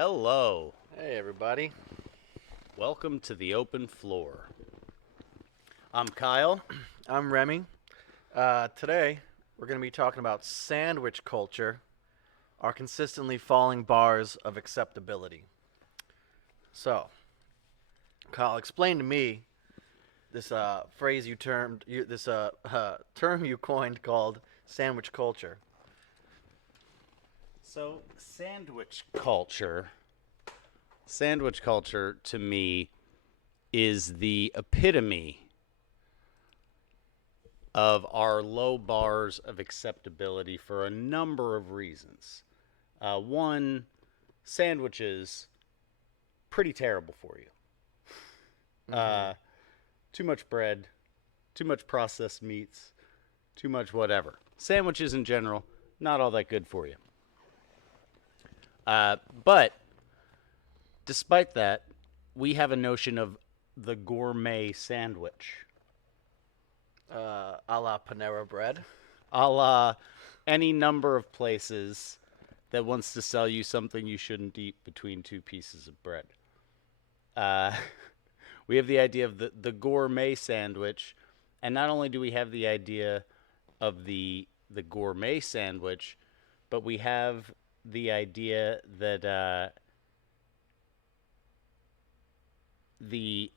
Hello. Hey, everybody. Welcome to the open floor. I'm Kyle. I'm Remy. Today, we're going to be talking about sandwich culture, our consistently falling bars of acceptability. So, Kyle, explain to me this phrase you termed, this term you coined called sandwich culture. So, sandwich culture to me is the epitome of our low bars of acceptability for a number of reasons. One, sandwiches, pretty terrible for you. Too much bread, too much processed meats, too much whatever. Sandwiches in general, not all that good for you. But despite that, we have a notion of the gourmet sandwich, A la Panera Bread. a la any number of places that wants to sell you something you shouldn't eat between two pieces of bread. Uh, we have the idea of the gourmet sandwich, and not only do we have the idea of the gourmet sandwich, but we have the idea that the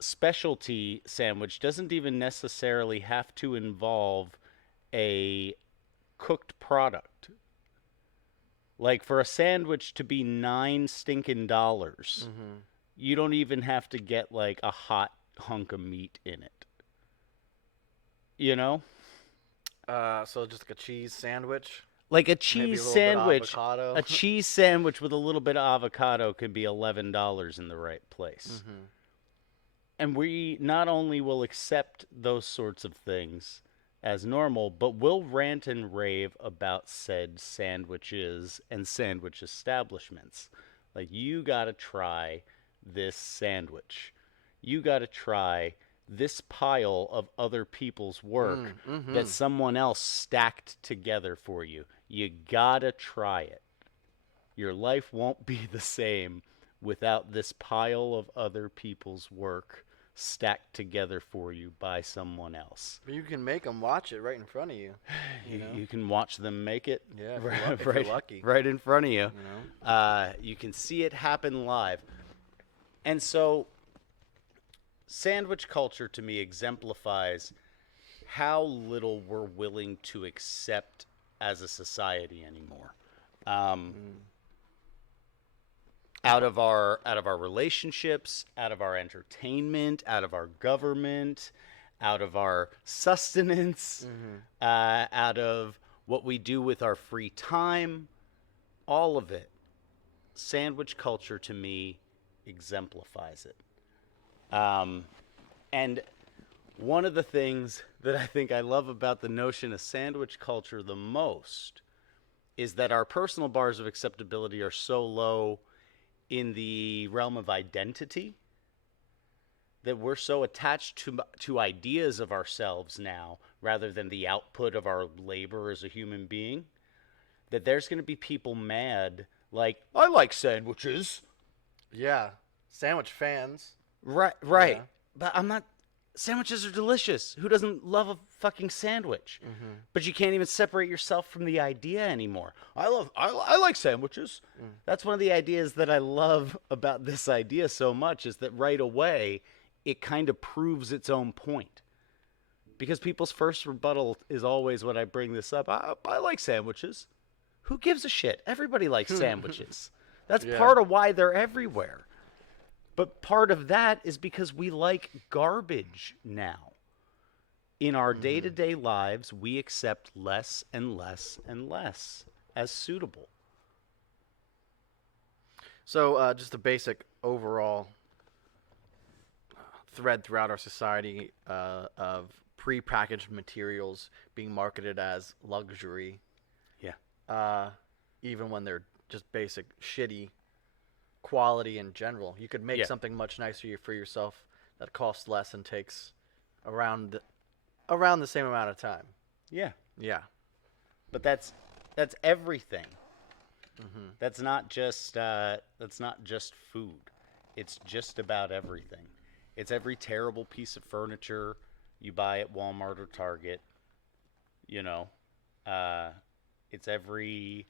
specialty sandwich doesn't even necessarily have to involve a cooked product. Like for a sandwich to be $9 stinking, you don't even have to get like a hot hunk of meat in it. You know? So just like a cheese sandwich, Like maybe a little bit of avocado. a cheese sandwich with a little bit of avocado can be $11 in the right place. And we not only will accept those sorts of things as normal, but we'll rant and rave about said sandwiches and sandwich establishments. Like, you gotta try this sandwich. You gotta try this pile of other people's work that someone else stacked together for you. You gotta try it. Your life won't be the same without this pile of other people's work stacked together for you by someone else. But you can make them watch it right in front of you. You can watch them make it Yeah, if right, you're lucky. right in front of you. You know? You can see it happen live. And so, sandwich culture to me exemplifies how little we're willing to accept as a society anymore. Out of our relationships, out of our entertainment, out of our government, out of our sustenance, out of what we do with our free time, all of it. Sandwich culture to me exemplifies it. And one of the things that I think I love about the notion of sandwich culture the most is that our personal bars of acceptability are so low in the realm of identity that we're so attached to ideas of ourselves now rather than the output of our labor as a human being, that there's going to be people mad like, I like sandwiches. Yeah, sandwich fans. Right. Yeah. But I'm not. Sandwiches are delicious. Who doesn't love a fucking sandwich? But you can't even separate yourself from the idea anymore. I like sandwiches. That's one of the ideas that I love about this idea so much, is that right away it kind of proves its own point. Because people's first rebuttal is always when I bring this up, I like sandwiches. Who gives a shit? Everybody likes sandwiches. That's Yeah. part of why they're everywhere. But part of that is because we like garbage now. In our day-to-day lives, we accept less and less and less as suitable. So, just a basic overall thread throughout our society of prepackaged materials being marketed as luxury, Yeah. even when they're just basic shitty quality in general. You could make Yeah. something much nicer for yourself that costs less and takes around the same amount of time. Yeah. Yeah. But that's everything. Mm-hmm. That's not just food. It's just about everything. It's every terrible piece of furniture you buy at Walmart or Target. You know, uh, it's every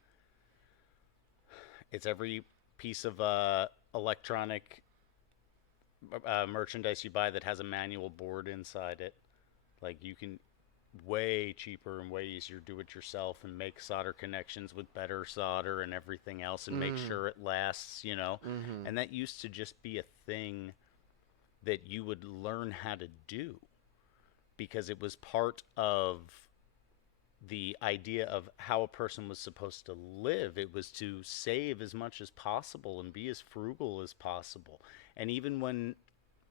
it's every piece of electronic merchandise you buy that has a manual board inside it. Like you can way cheaper and way easier do it yourself and make solder connections with better solder and everything else and make Mm. sure it lasts, you know. Mm-hmm. And that used to just be a thing that you would learn how to do because it was part of the idea of how a person was supposed to live. It was to save as much as possible and be as frugal as possible. And even when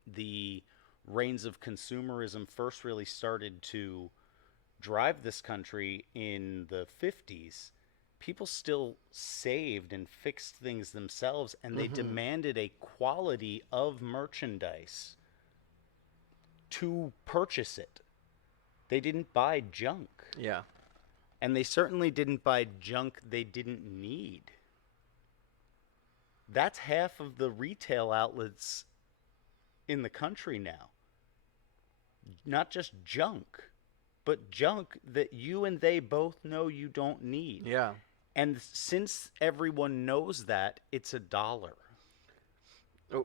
the reigns of consumerism first really started to drive this country in the 50s, people still saved and fixed things themselves, and they Mm-hmm. demanded a quality of merchandise to purchase it. They didn't buy junk. Yeah. And they certainly didn't buy junk they didn't need. That's half of the retail outlets in the country now. Not just junk, but junk that you and they both know you don't need. Yeah. And since everyone knows that, it's $1.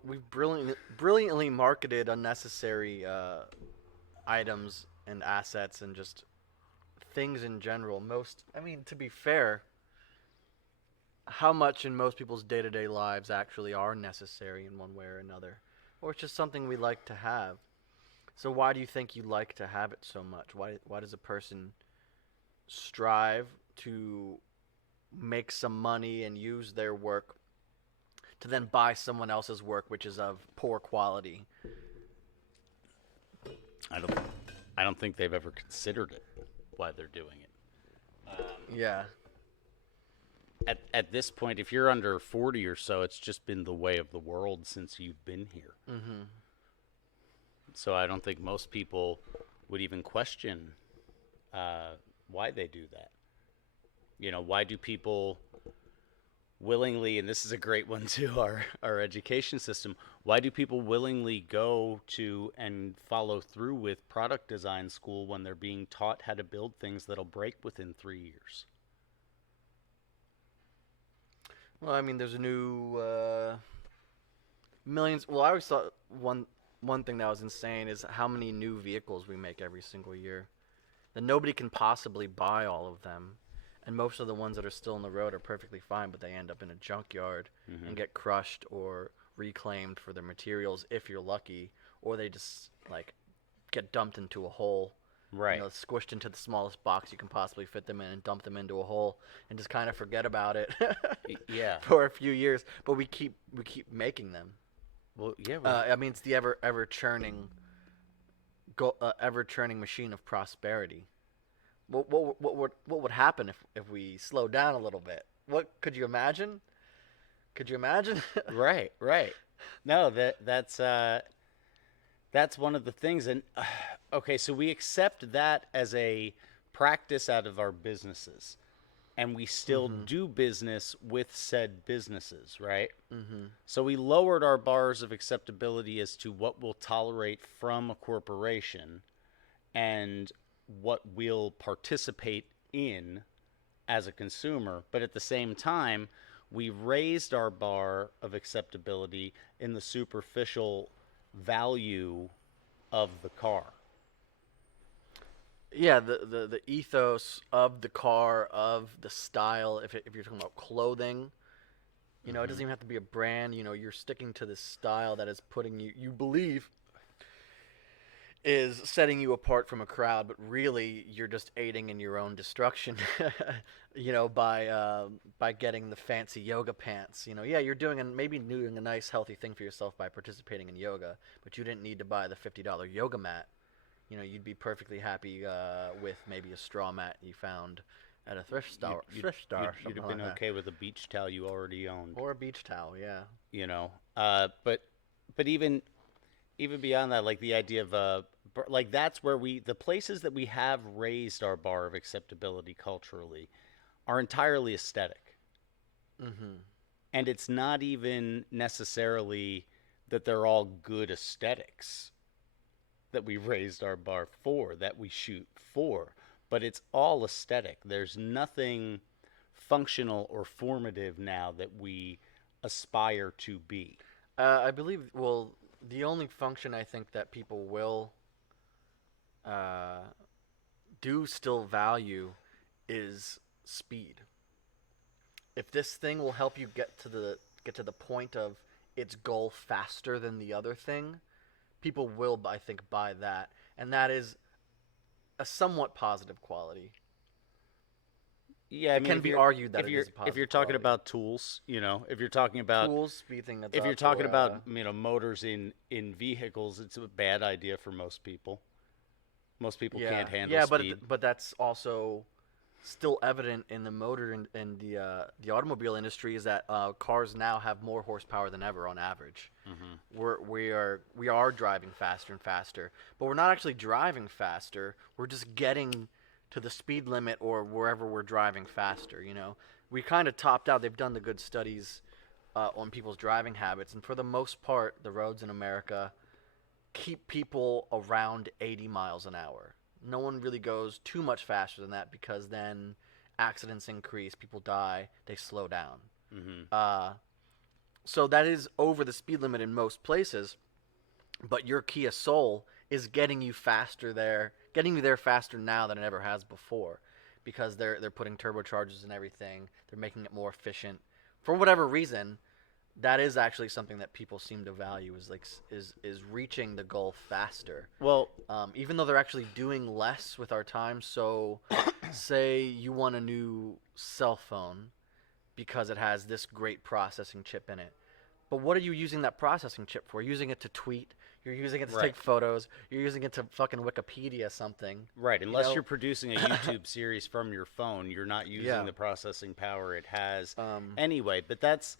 We've brilliantly marketed unnecessary items and assets and just things in general. I mean, to be fair, how much in most people's day to day lives actually are necessary in one way or another? Or it's just something we like to have. So, why do you think you like to have it so much? Why does a person strive to make some money and use their work to then buy someone else's work, which is of poor quality? I don't I don't think they've ever considered it why they're doing it. Yeah. At this point, if you're under 40 or so, it's just been the way of the world since you've been here. Mm-hmm. So I don't think most people would even question why they do that. You know, why do people willingly, and this is a great one too, our education system, why do people willingly go to and follow through with product design school when they're being taught how to build things that'll break within 3 years? Well, I mean, there's a new millions. Well, I always thought one thing that was insane is how many new vehicles we make every single year. That nobody can possibly buy all of them, and most of the ones that are still on the road are perfectly fine, but they end up in a junkyard Mm-hmm. and get crushed or reclaimed for their materials if you're lucky, or they just like get dumped into a hole. Right. Squished into the smallest box you can possibly fit them in and dump them into a hole and just kind of forget about it Yeah. for a few years. But we keep making them. Well, yeah. I mean, it's the ever churning, ever churning machine of prosperity. What would happen if we slowed down a little bit? What could you imagine? Could you imagine? Right. Right. No, that's one of the things. And okay, so we accept that as a practice out of our businesses, and we still Mm-hmm. do business with said businesses, right? Mm-hmm. So we lowered our bars of acceptability as to what we'll tolerate from a corporation and what we'll participate in as a consumer. But at the same time, we raised our bar of acceptability in the superficial value of the car. Yeah, the ethos of the car, of the style. If you're talking about clothing, it doesn't Mm-hmm. even have to be a brand. You're sticking to this style that is putting you believe is setting you apart from a crowd, but really you're just aiding in your own destruction. By getting the fancy yoga pants. Yeah, you're maybe doing a nice healthy thing for yourself by participating in yoga, but you didn't need to buy the $50 yoga mat. You'd be perfectly happy with maybe a straw mat you found at a thrift store, You'd have something been like that, okay with a beach towel you already owned, or a beach towel. Yeah. you know. But even beyond that, like the idea of like that's where the places that we have raised our bar of acceptability culturally are entirely aesthetic. Mm-hmm. And it's not even necessarily that they're all good aesthetics that we raised our bar for, that we shoot for, but it's all aesthetic. There's nothing functional or formative now that we aspire to be. I believe. Well, the only function I think that people will uh, do still value is speed. If this thing will help you get to the point of its goal faster than the other thing, people will, I think, buy that, and that is a somewhat positive quality. Yeah, I It mean, can be argued that it is a if you're positive talking quality. about tools, if you're talking about Tools, speed thing that's if you're up, talking or about motors in vehicles, it's a bad idea for most people. Most people yeah, can't handle yeah, speed. but that's also still evident in the motor and the automobile industry is that cars now have more horsepower than ever on average. Hmm. We are driving faster and faster, but we're not actually driving faster. We're just getting to the speed limit or wherever we're driving faster. We kind of topped out. They've done the good studies on people's driving habits, and for the most part, the roads in America keep people around 80 miles an hour. No one really goes too much faster than that because then accidents increase, people die, they slow down. Hmm. Uh, so that is over the speed limit in most places, but your Kia Soul is getting you there faster now than it ever has before because they're putting turbochargers and everything. They're making it more efficient. For whatever reason, that is actually something that people seem to value is reaching the goal faster. Well, Even though they're actually doing less with our time. So, say you want a new cell phone because it has this great processing chip in it. But what are you using that processing chip for? You're using it to tweet. You're using it to right, take photos. You're using it to fucking Wikipedia something. right. You Unless know? you're producing a YouTube series from your phone, you're not using Yeah. the processing power it has Um, anyway. But that's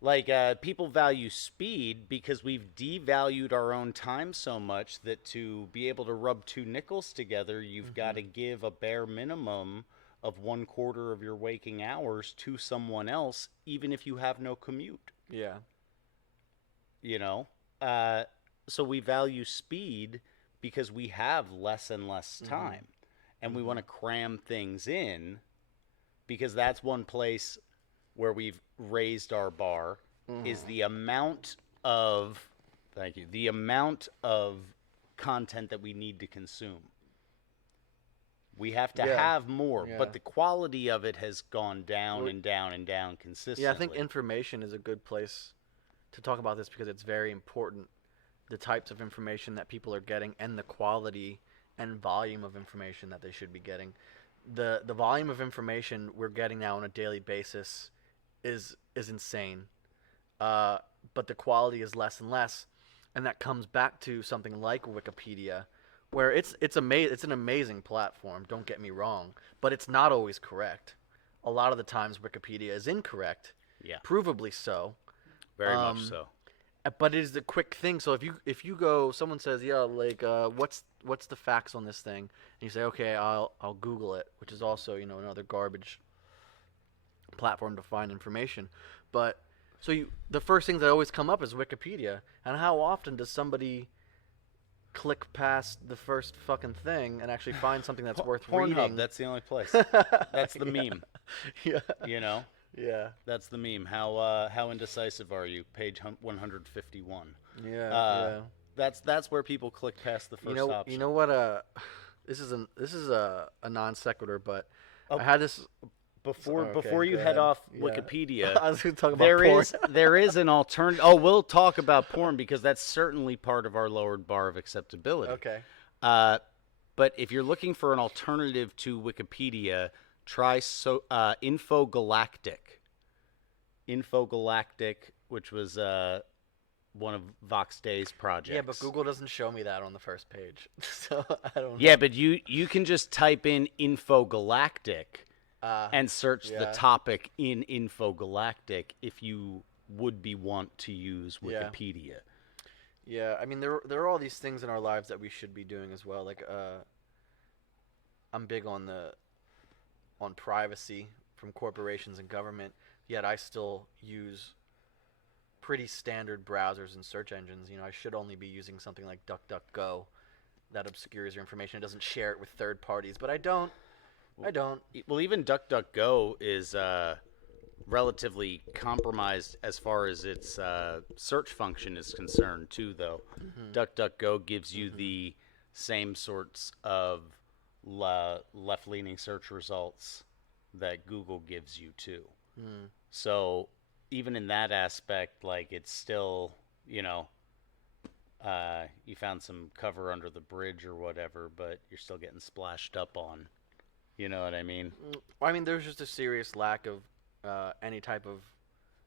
like people value speed because we've devalued our own time so much that to be able to rub two nickels together, you've got to mhm. give a bare minimum of 1/4 of your waking hours to someone else, even if you have no commute. Yeah. You know, uh, so we value speed because we have less and less Mhm. time, and we want Mhm. to cram things in because that's one place where we've raised our bar is Mhm. the amount of thank you the amount of content that we need to consume. We have to Yeah. have more, Yeah. but the quality of it has gone down Well, and down and down yeah, I think consistently. information is a good place to talk about this because it's very important. The types of information that people are getting and the quality and volume of information that they should be getting. The volume of information we're getting now on a daily basis is insane. Uh, but the quality is less and less, and that comes back to something like Wikipedia, where it's an amazing platform. Don't get me wrong, but it's not always correct. A lot of the times Wikipedia is incorrect, Yeah, provably so. very much Um, so. but it is the quick thing. So if you go, someone says, yeah, like what's the facts on this thing, and you say, okay, I'll Google it, which is also another garbage platform to find information. But so the first things that always come up is Wikipedia, and how often does somebody click past the first fucking thing and actually find something that's worth Pornhub, reading? that's the only place. That's the Yeah, meme, yeah, you know? yeah, That's the meme. How indecisive are you? Page 151. yeah, Uh, yeah. that's where people click past the first You option. know what? This is a non sequitur, but Oh, I had this. Oh, okay, before you go head ahead. off Yeah, Wikipedia, I was going to talk about porn. there is an alternative. Oh, we'll talk about porn because that's certainly part of our lowered bar of acceptability. Okay. Uh, but if you're looking for an alternative to Wikipedia, try Infogalactic. Infogalactic, which was one of Vox Day's Yeah, but projects. Google doesn't show me that on the first page, so I don't Yeah, know. but you can just type in Infogalactic Uh, and search the yeah, topic in Infogalactic if you would be want to use yeah, Wikipedia. yeah. I mean, there are all these things in our lives that we should be doing as well. Like, I'm big on privacy from corporations and government. yet I still use pretty standard browsers and search engines. I should only be using something like DuckDuckGo that obscures your information. It doesn't share it with third parties, but I don't. I don't. Well, even DuckDuckGo is relatively compromised as far as its search function is concerned, too, though. DuckDuckGo gives you the same sorts of left-leaning search results that Google gives you, too. So even in that aspect, like, it's still, you found some cover under the bridge or whatever, but you're still getting splashed up on. You know what I mean? I mean, there's just a serious lack of any type of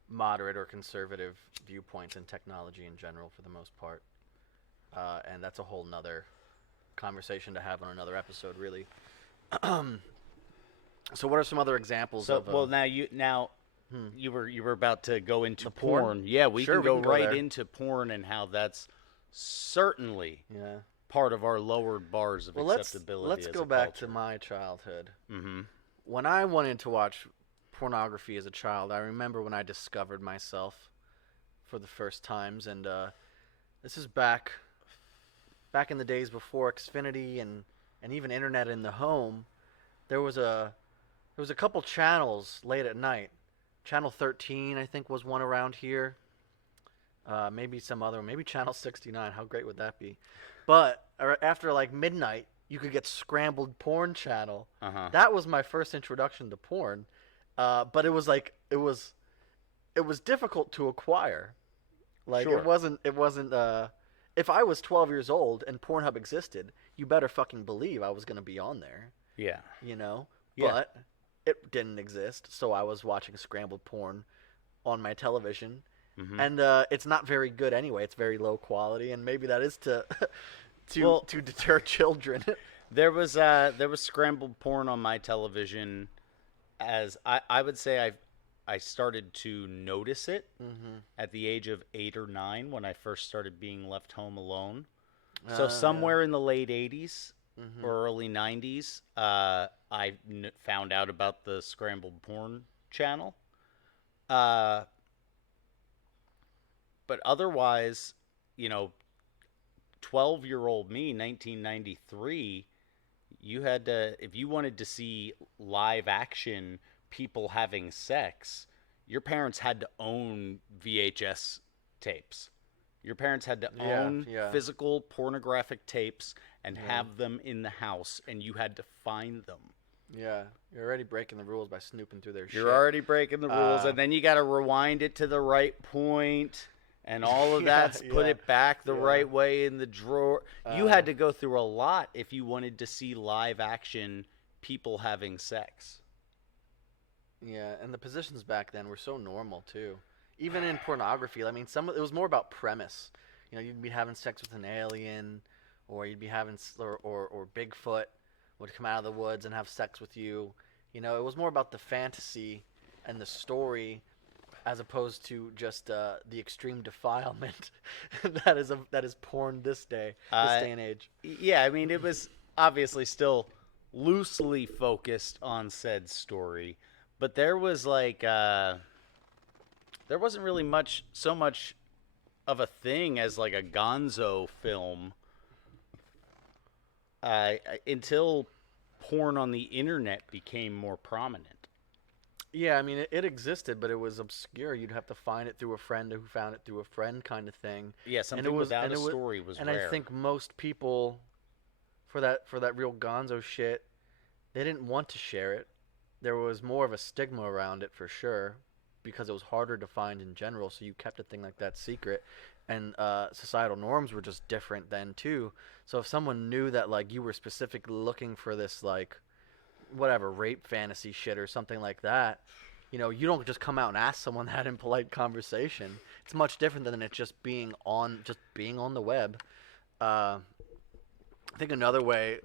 moderate or conservative viewpoints in technology in general, for the most part, and that's a whole nother conversation to have on another episode, really. So, what are some other examples of? Well, you were about to go into the porn? porn. Yeah, we Sure, can we go can go right there. into porn and how that's certainly Yeah. part of our lowered bars of Well, acceptability. let's as go a back culture. to my childhood. Mm-hmm. When I wanted to watch pornography as a child, I remember when I discovered myself for the first times, and this is back in the days before Xfinity and even internet in the home. There was a couple channels late at night. Channel 13, I think, was one around here. Maybe some other, maybe Channel 69. How great would that be? But after like midnight, you could get scrambled porn channel. That was my first introduction to porn. But it was difficult to acquire. Like Sure. it wasn't. If I was 12 years old and Pornhub existed, you better fucking believe I was gonna be on there. Yeah. Yeah. Yeah. But it didn't exist, so I was watching scrambled porn on my television, and it's not very good anyway. It's very low quality, and maybe that is to to deter children. There was scrambled porn on my television, as I would say I started to notice it at the age of 8 or 9 when I first started being left home alone. So somewhere in the late 80s or early 90s, I found out about the scrambled porn channel. But otherwise, 12-year-old me, 1993, you had to, if you wanted to see live action people having sex, your parents had to own VHS tapes. Your parents had to own physical pornographic tapes and have them in the house, and you had to find them. Yeah, you're already breaking the rules by snooping through their shit. You're already breaking the rules, and then you got to rewind it to the right point, and all of that's put it back the right way in the drawer. You had to go through a lot if you wanted to see live action people having sex. Yeah, and the positions back then were so normal too. Even in pornography, I mean, it was more about premise. You'd be having sex with an alien, or you'd be having or Bigfoot would come out of the woods and have sex with you. It was more about the fantasy and the story, as opposed to just the extreme defilement that is porn this day and age. Yeah, I mean, it was obviously still loosely focused on said story, but there was there wasn't really so much of a thing as like a gonzo film until porn on the internet became more prominent. Yeah, I mean, it existed, but it was obscure. You'd have to find it through a friend who found it through a friend, kind of thing. Yeah, something without a story was and rare. I think most people, for that real gonzo shit, they didn't want to share it. There was more of a stigma around it, for sure, because it was harder to find in general, so you kept a thing like that secret. And societal norms were just different then, too. So if someone knew that, like, you were specifically looking for this, like, whatever, rape fantasy shit or something like that, you don't just come out and ask someone that in polite conversation. It's much different than it just being on the web. I think another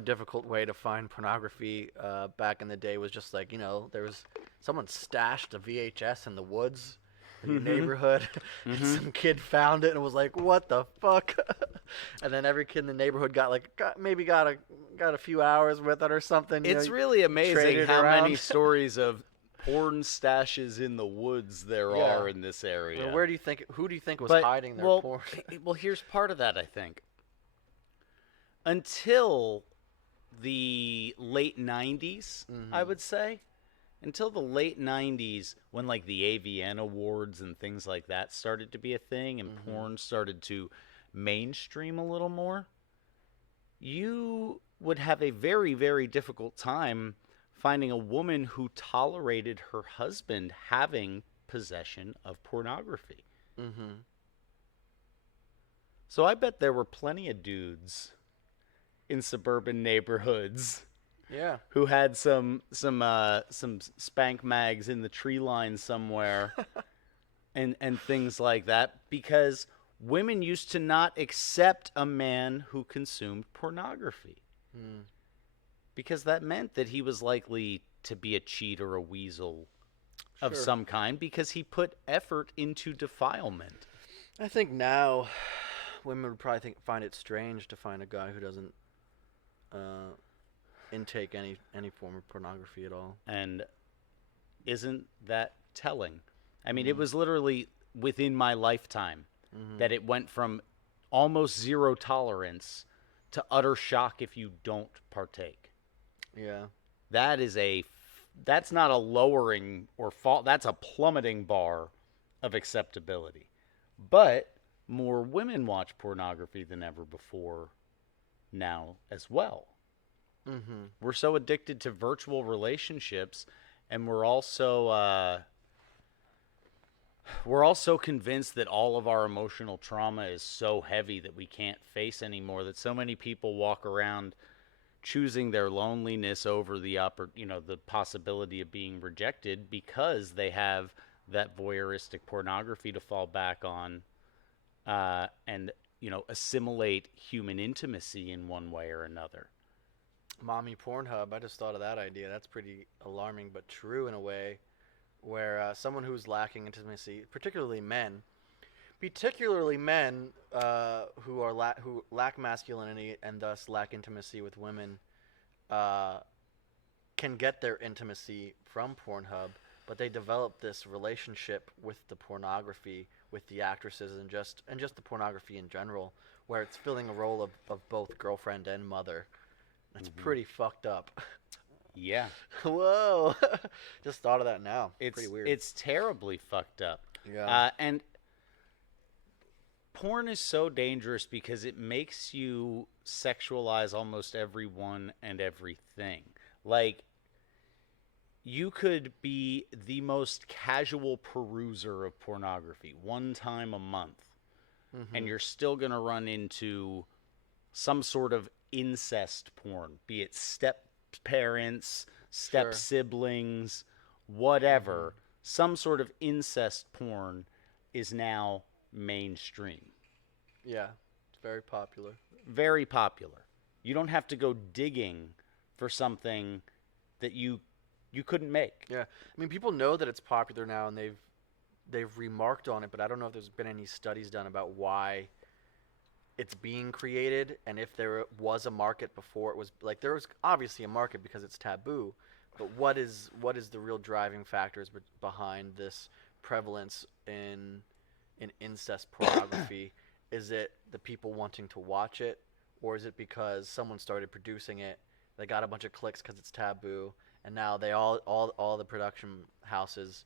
difficult way to find pornography back in the day was just like, there was someone stashed a VHS in the woods in your neighborhood, and some kid found it and was like, "What the fuck?" And then every kid in the neighborhood got a few hours with it or something. It's really amazing how many stories of porn stashes in the woods there Yeah. are in this I area. mean, who do you think was But hiding their well, porn? well, here's part of that. I think until the late '90s, I Mm-hmm. would say, until the late '90s, when like the AVN awards and things like that started to be a thing, and Mm-hmm. porn started to mainstream a little more, you would have a very, very difficult time finding a woman who tolerated her husband having possession of pornography. Mm-hmm. So I bet there were plenty of dudes in suburban neighborhoods Yeah. who had some spank mags in the tree line somewhere and things like that because women used to not accept a man who consumed pornography Mm. because that meant that he was likely to be a cheat or a weasel of Sure. some kind because he put effort into defilement. I think now women would probably find it strange to find a guy who doesn't uh, intake any form of pornography at all. And isn't that telling? I mean, it Mm. was literally within my lifetime Mm-hmm. that it went from almost zero tolerance to utter shock if you don't partake. Yeah. That is that's not a lowering or fall, that's a plummeting bar of acceptability. But more women watch pornography than ever before now as well. Mm-hmm. We're so addicted to virtual relationships, and we're also convinced that all of our emotional trauma is so heavy that we can't face anymore, that so many people walk around choosing their loneliness over the possibility of being rejected because they have that voyeuristic pornography to fall back on, and assimilate human intimacy in one way or another. Mommy Pornhub. I just thought of that idea. That's pretty alarming, but true in a way. Where someone who's lacking intimacy, particularly men who lack masculinity and thus lack intimacy with women, uh, can get their intimacy from Pornhub, but they develop this relationship with the pornography, with the actresses, and just the pornography in general, where it's filling a role of both girlfriend and mother. That's Mm-hmm. pretty fucked up. Yeah, Whoa! Just thought of that now. Pretty it's weird. it's terribly fucked up. Yeah. And porn is so dangerous because it makes you sexualize almost everyone and everything. Like, you could be the most casual peruser of pornography one time a month, and Mm-hmm. you're still going to run into some sort of incest porn, be it step parents, step Sure. siblings, Mm-hmm. whatever. Some sort of incest porn is now mainstream. Yeah. It's very popular. Very popular. You don't have to go digging for something that you couldn't make. Yeah. I mean, people know that it's popular now, and they've remarked on it, but I don't know if there's been any studies done about why it's being created, and if there was a market before it was like there was obviously a market because it's taboo, but what is the real driving factors behind this prevalence in incest pornography? Is it the people wanting to watch it, or is it because someone started producing it, they got a bunch of clicks because it's taboo, and now they all the production houses,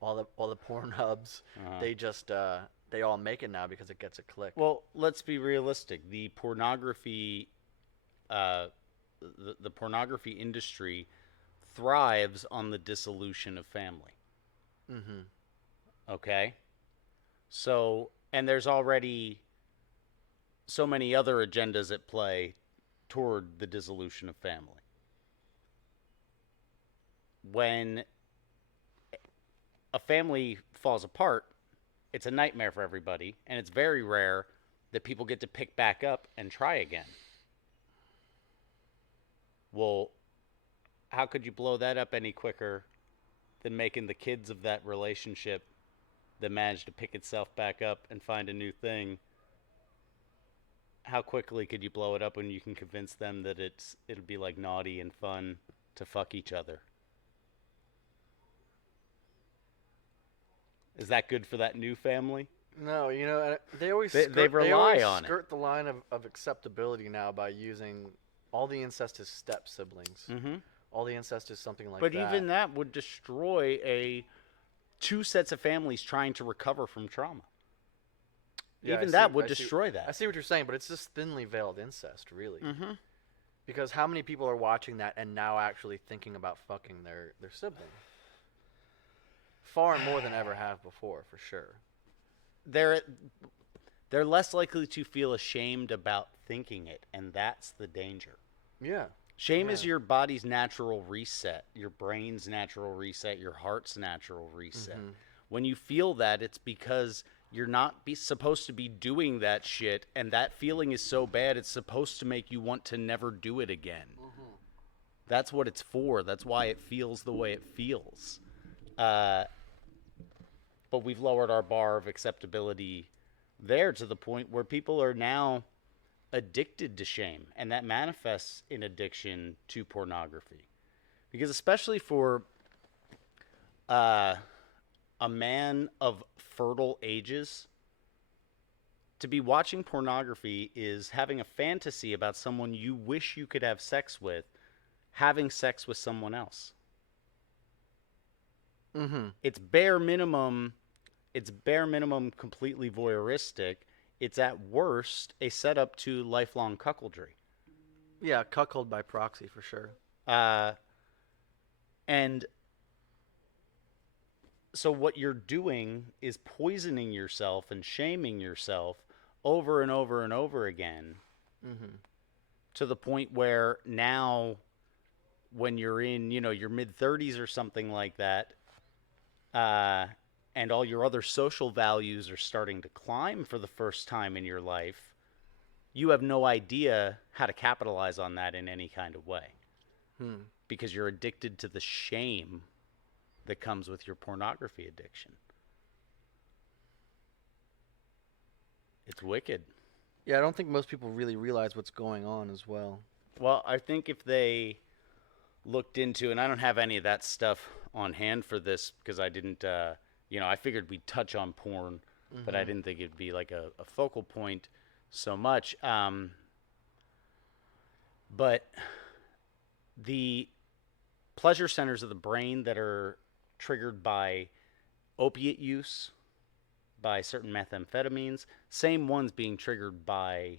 all the porn hubs, Uh-huh. they all make it now because it gets a click. Well, let's be realistic. Uh, the pornography industry thrives on the dissolution of family. Mm-hmm. Okay, so and there's already so many other agendas at play toward the dissolution of family. When a family falls apart, it's a nightmare for everybody, and it's very rare that people get to pick back up and try again. Well, how could you blow that up any quicker than making the kids of that relationship that managed to pick itself back up and find a new thing? How quickly could you blow it up when you can convince them that it'll be like naughty and fun to fuck each other? Is that good for that new family? No, they always They they rely always on it. skirt the line of acceptability now by using all the incest as step siblings. Hmm. All the incest is something like But that. even that would destroy a two sets of families trying to recover from trauma. Yeah, Even that would destroy I that. see what you're saying, but it's just thinly veiled incest, really. Hmm. Because how many people are watching that and now actually thinking about fucking their sibling? Far more than ever have before, for sure. They're they're less likely to feel ashamed about thinking it, and that's the danger. Yeah. Shame Yeah. is your body's natural reset, your brain's natural reset, your heart's natural reset. Mm-hmm. When you feel that, it's because you're not supposed to be doing that shit, and that feeling is so bad, it's supposed to make you want to never do it again. Mm-hmm. That's what it's for. That's why it feels the way it feels. Uh, but we've lowered our bar of acceptability there to the point where people are now addicted to shame, and that manifests in addiction to pornography. Because especially for uh, a man of fertile ages, to be watching pornography is having a fantasy about someone you wish you could have sex with, having sex with someone else. Mm-hmm. It's bare minimum. It's bare minimum completely voyeuristic. It's at worst a setup to lifelong cuckoldry. Yeah, cuckold by proxy for sure. Uh, and so what you're doing is poisoning yourself and shaming yourself over and over and over again, Mm-hmm. to the point where now when you're in, your mid 30s or something like that, uh, and all your other social values are starting to climb for the first time in your life, you have no idea how to capitalize on that in any kind of way Hmm. because you're addicted to the shame that comes with your pornography addiction. It's wicked. Yeah, I don't think most people really realize what's going on as well. Well, I think if they looked into, and I don't have any of that stuff on hand for this because I didn't, I figured we'd touch on porn, but I Mm-hmm. didn't think it'd be like a focal point so much. But the pleasure centers of the brain that are triggered by opiate use, by certain methamphetamines, same ones being triggered by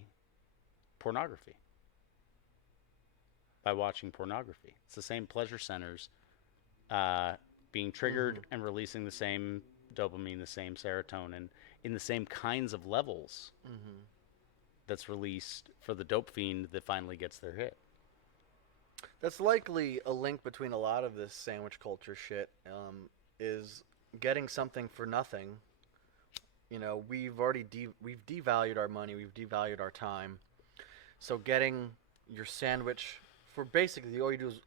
pornography, by watching pornography. It's the same pleasure centers uh, being triggered Mm-hmm. and releasing the same dopamine, the same serotonin in the same kinds of levels Mm-hmm. that's released for the dope fiend that finally gets their hit. That's likely a link between a lot of this sandwich culture shit. Is getting something for nothing. We've devalued our money, we've devalued our time. So getting your sandwich for basically all you do is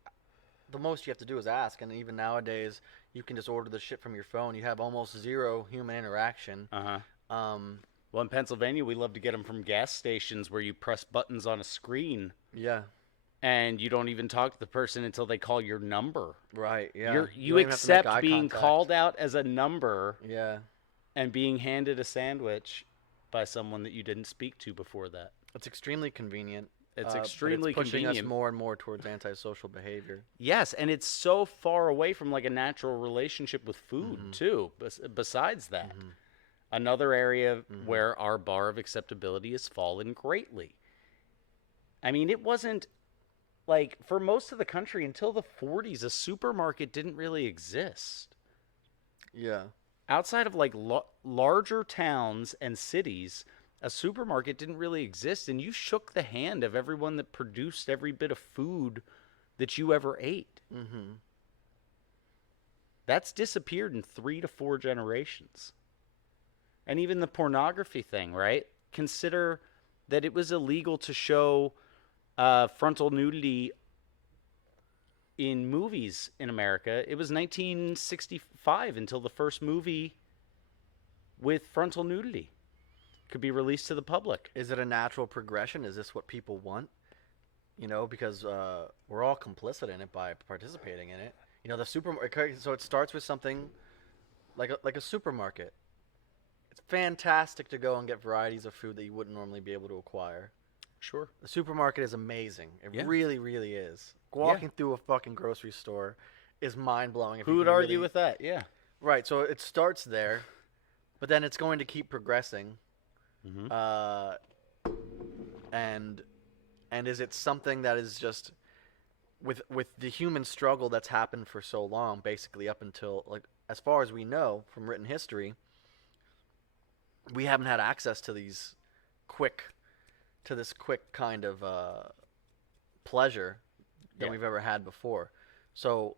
the most you have to do is ask, and even nowadays you can just order the shit from your phone. You have almost zero human interaction. Uh huh. Um, Well, in Pennsylvania, we love to get them from gas stations where you press buttons on a screen yeah, and you don't even talk to the person until they call your number. right, yeah. You You don't even have to make accept eye being contact. called out as a number Yeah, and being handed a sandwich by someone that you didn't speak to before that. it's extremely convenient. It's But extremely it's pushing convenient. us more and more towards antisocial behavior. Yes, and it's so far away from like a natural relationship with food Mm-hmm. too. Besides that, Mm-hmm. another area Mm-hmm. where our bar of acceptability has fallen greatly. I mean, it wasn't like for most of the country until the 40s, a supermarket didn't really exist. Yeah. Outside of like larger towns and cities, a supermarket didn't really exist, and you shook the hand of everyone that produced every bit of food that you ever ate. Mm-hmm. That's disappeared in 3 to 4 generations. And even the pornography thing, right? Consider that it was illegal to show frontal nudity in movies in America. It was 1965 until the first movie with frontal nudity could be released to the public. Is it a natural progression? Is this what people want? Because we're all complicit in it by participating in it. The super. Okay, so it starts with something like a supermarket. It's fantastic to go and get varieties of food that you wouldn't normally be able to acquire. Sure. The supermarket is amazing. It Yeah. really, really is. Yeah. Walking through a fucking grocery store is mind blowing. Who would argue with that? Yeah. Right. So it starts there, but then it's going to keep progressing. Mm-hmm. And is it something that is just with the human struggle that's happened for so long, basically up until like as far as we know from written history, we haven't had access to this quick kind of pleasure than we've ever had before. So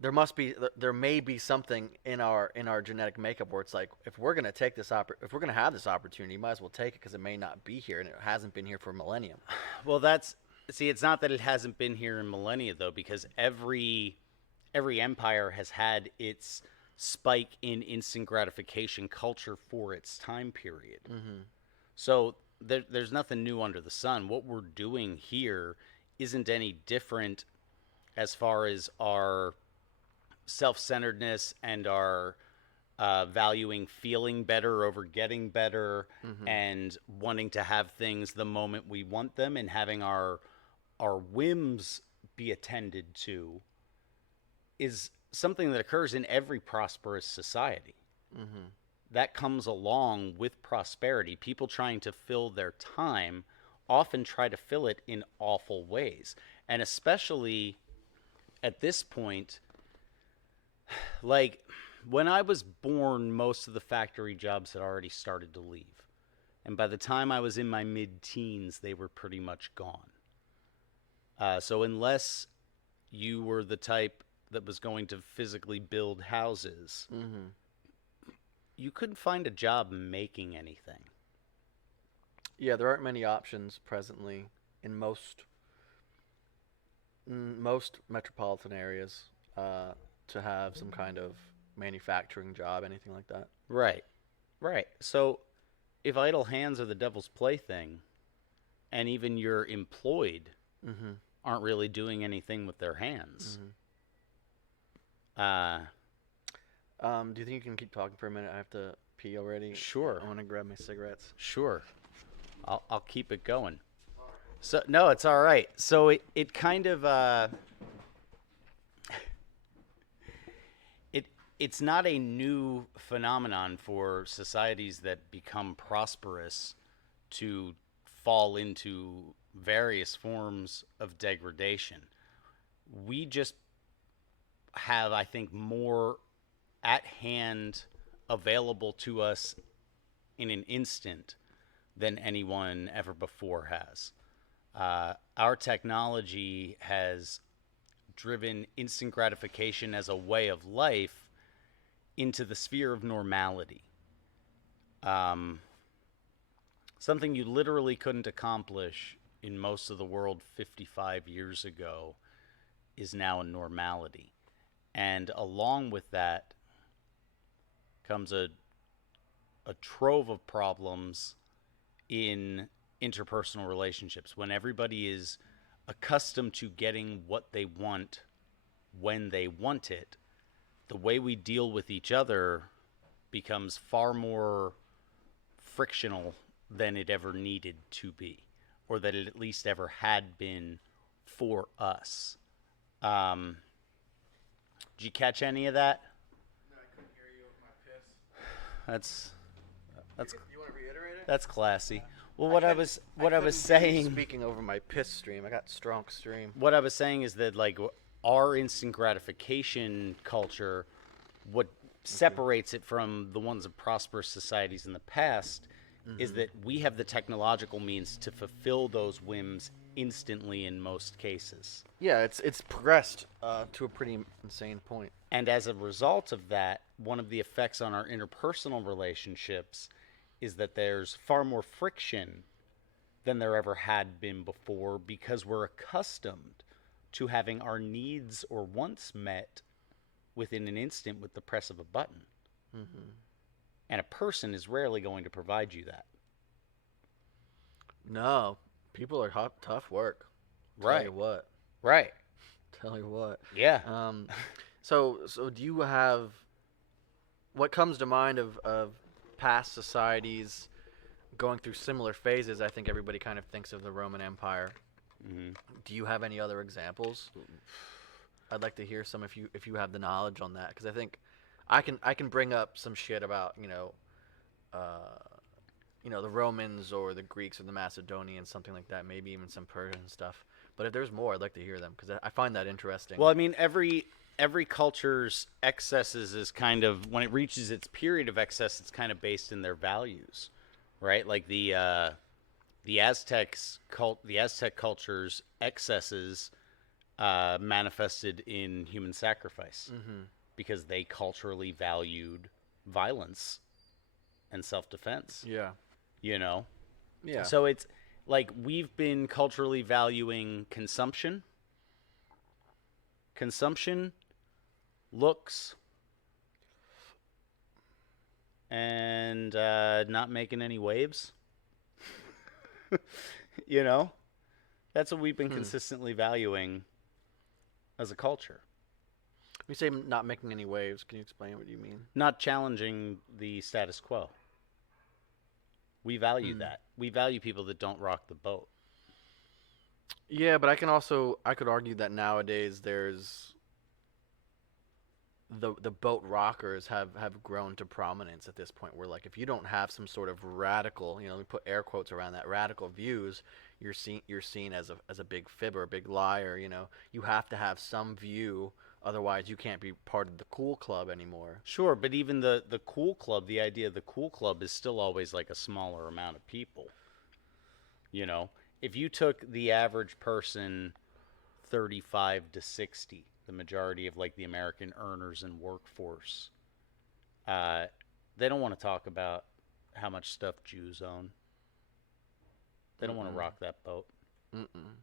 there may be something in our genetic makeup where it's like if we're gonna take if we're gonna have this opportunity, you might as well take it because it may not be here and it hasn't been here for a millennium. Well, it's not that it hasn't been here in millennia though, because every empire has had its spike in instant gratification culture for its time period. Mm-hmm. So there's nothing new under the sun. What we're doing here isn't any different as far as our self-centeredness and our valuing feeling better over getting better, Mm-hmm. and wanting to have things the moment we want them, and having our whims be attended to, is something that occurs in every prosperous society. Mm-hmm. That comes along with prosperity. People trying to fill their time often try to fill it in awful ways. And especially at this point, like when I was born, most of the factory jobs had already started to leave. And by the time I was in my mid-teens, they were pretty much gone. So unless you were the type that was going to physically build houses, Mm-hmm. you couldn't find a job making anything. Yeah, there aren't many options presently in most metropolitan areas to have some kind of manufacturing job, anything like that. Right, right. So if idle hands are the devil's plaything, and even your employed Mm-hmm. aren't really doing anything with their hands, Do you think you can keep talking for a minute? I have to pee already. sure, I want to grab my cigarettes. sure. I'll keep it going. So no, it's all right. So it kind of it's not a new phenomenon for societies that become prosperous to fall into various forms of degradation. We just have, I think, more at hand available to us in an instant than anyone ever before has. Our technology has driven instant gratification as a way of life into the sphere of normality. Something you literally couldn't accomplish in most of the world 55 years ago is now a normality. And along with that comes a trove of problems in interpersonal relationships. When everybody is accustomed to getting what they want when they want it, the way we deal with each other becomes far more frictional than it ever needed to be, or that it at least ever had been for us. Did you catch any of that? No, I couldn't hear you with my piss. That's You want to reiterate it? that's classy. Well, what I was couldn't saying, Speaking over my piss stream, I got strong stream. what I was saying is that like our instant gratification culture, what separates it from the ones of prosperous societies in the past, is that we have the technological means to fulfill those whims instantly in most cases. Yeah, it's progressed to a pretty insane point. And as a result of that, one of the effects on our interpersonal relationships is that there's far more friction than there ever had been before, because we're accustomed to having our needs or wants met within an instant with the press of a button. Mm-hmm. And a person is rarely going to provide you that. No, people are tough work. Tell Right. you what. Right. Tell you what. Yeah. So do you have what comes to mind of past societies going through similar phases, I think everybody kind of thinks of the Roman Empire. Hmm. Do you have any other examples? I'd like to hear some if you have the knowledge on that, because I think I can bring up some shit about uh, the Romans or the Greeks or the Macedonians, something like that. Maybe even some Persian stuff. But if there's more, I'd like to hear them because I find that interesting. Well, I mean, every culture's excesses is kind of when it reaches its period of excess, it's kind of based in their values, right? Like the Aztec culture's excesses manifested in human sacrifice Mm-hmm. because they culturally valued violence and self-defense. Yeah. You know, Yeah. so it's like we've been culturally valuing consumption, looks, and not making any waves. You know, that's what we've been Hmm. consistently valuing as a culture. You say not making any waves. Can you explain what you mean? Not challenging the status quo. We value Hmm. that. We value people that don't rock the boat. Yeah, but I could argue that nowadays there's the boat rockers have grown to prominence at this point where like if you don't have some sort of radical, we put air quotes around that, radical views, you're seen as a big fibber, a big liar, you have to have some view, otherwise you can't be part of the cool club anymore. Sure, but even the cool club, the idea of the cool club is still always like a smaller amount of people. You know, if you took the average person 35 to 60, the majority of like the American earners and workforce, uh, they don't want to talk about how much stuff Jews own. They don't want to Mm-mm. rock that boat. Mm-mm.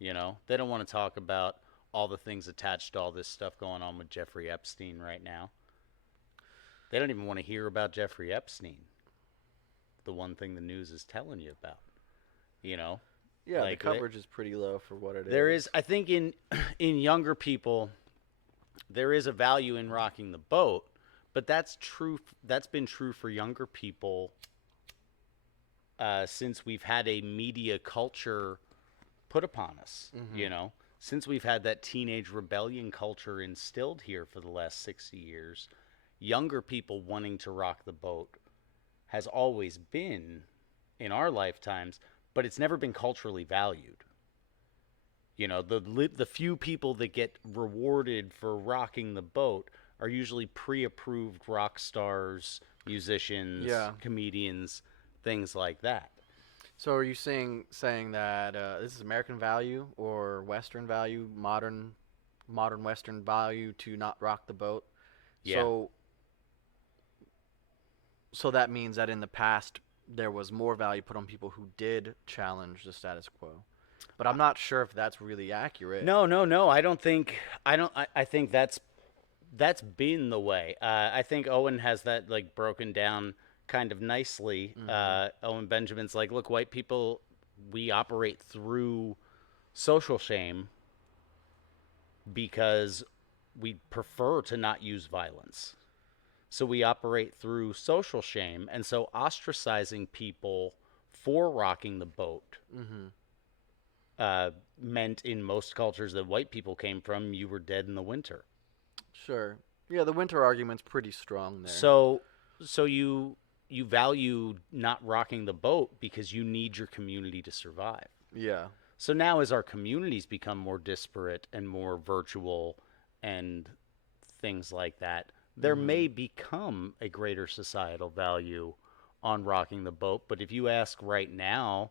You know, they don't want to talk about all the things attached to all this stuff going on with Jeffrey Epstein right now. They don't even want to hear about Jeffrey Epstein, the one thing the news is telling you about. You know, Yeah, the like coverage is pretty low for what it there is, is. I think, in younger people, there is a value in rocking the boat, but that's true. That's been true for younger people since we've had a media culture put upon us. Mm-hmm. You know, since we've had that teenage rebellion culture instilled here for the last 60 years, younger people wanting to rock the boat has always been in our lifetimes, but it's never been culturally valued. You know, the few people that get rewarded for rocking the boat are usually pre-approved rock stars, musicians, Yeah. comedians, things like that. So are you saying that this is American value or Western value, modern Western value to not rock the boat? Yeah. So so that means that in the past there was more value put on people who did challenge the status quo. But I'm not sure if that's really accurate. No, no, no. I don't think. I don't. I think that's been the way. I think Owen has that like broken down kind of nicely. Mm-hmm. Owen Benjamin's like, look, white people, we operate through social shame because we prefer to not use violence. So we operate through social shame, and so ostracizing people for rocking the boat Mm-hmm. meant in most cultures that white people came from, you were dead in the winter. Sure. Yeah, the winter argument's pretty strong there. So you value not rocking the boat because you need your community to survive. Yeah. So now as our communities become more disparate and more virtual and things like that, there Mm-hmm. may become a greater societal value on rocking the boat. But if you ask right now,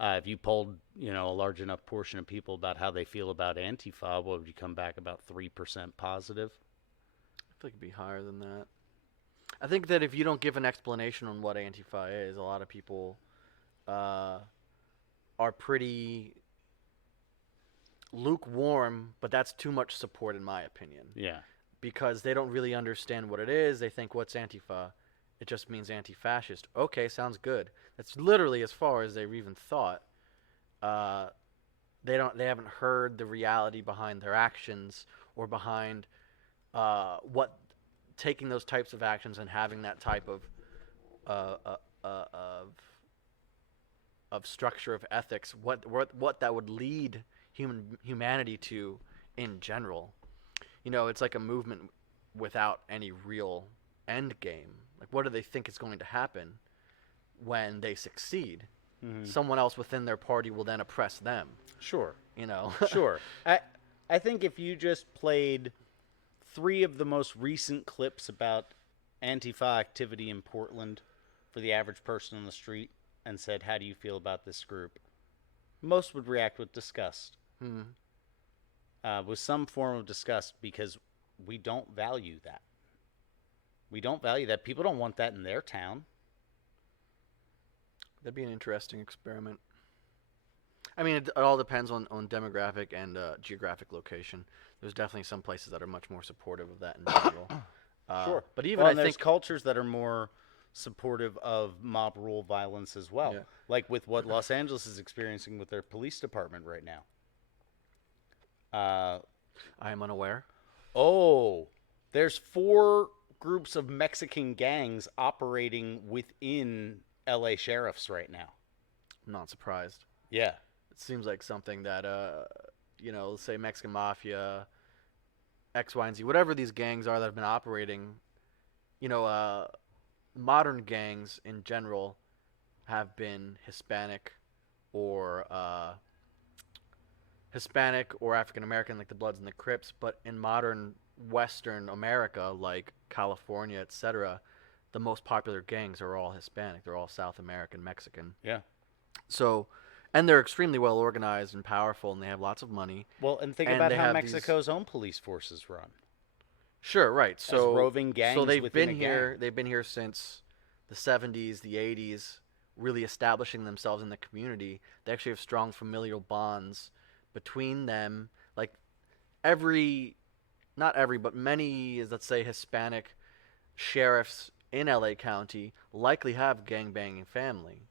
if you polled, a large enough portion of people about how they feel about Antifa, what would you come back about 3% positive? I think it'd be higher than that. I think that if you don't give an explanation on what Antifa is, a lot of people uh, are pretty lukewarm, but that's too much support in my opinion. Yeah. Because they don't really understand what it is. They think, what's Antifa? It just means anti-fascist. Okay, sounds good. That's literally as far as they've even thought. Uh, they haven't heard the reality behind their actions or behind what taking those types of actions and having that type of uh, uh, uh, structure of ethics, what that would lead humanity to in general. It's like a movement without any real end game. Like, what do they think is going to happen when they succeed? Someone else within their party will then oppress them. Sure. You know. Sure. I think if you just played 3 of the most recent clips about Antifa activity in Portland for the average person on the street and said, "How do you feel about this group?" most would react with disgust. With some form of disgust, because we don't value that. We don't value that. People don't want that in their town. That'd be an interesting experiment. I mean, it all depends on demographic and geographic location. There's definitely some places that are much more supportive of that in general. Sure. But even Well, I there's think cultures that are more supportive of mob rule violence as well. Yeah. Like with what Los Angeles is experiencing with their police department right now. I am unaware. There's 4 groups of Mexican gangs operating within LA sheriffs right now. I'm not surprised. Yeah. It seems like something that, say Mexican Mafia, X, Y, and Z, whatever these gangs are that have been operating, modern gangs in general have been Hispanic or African American, like the Bloods and the Crips. But in modern Western America, like California, etc., the most popular gangs are all Hispanic. They're all South American, Mexican. Yeah. So, and they're extremely well organized and powerful, and they have lots of money. Well, and think And about they how have Mexico's own police forces run. Sure, right. So roving gangs So they've within been a here. gang. They've been here since the 70s, the 80s, really establishing themselves in the community. They actually have strong familial bonds between them. Like not every, but many, let's say, Hispanic sheriffs in LA County likely have gangbanging family.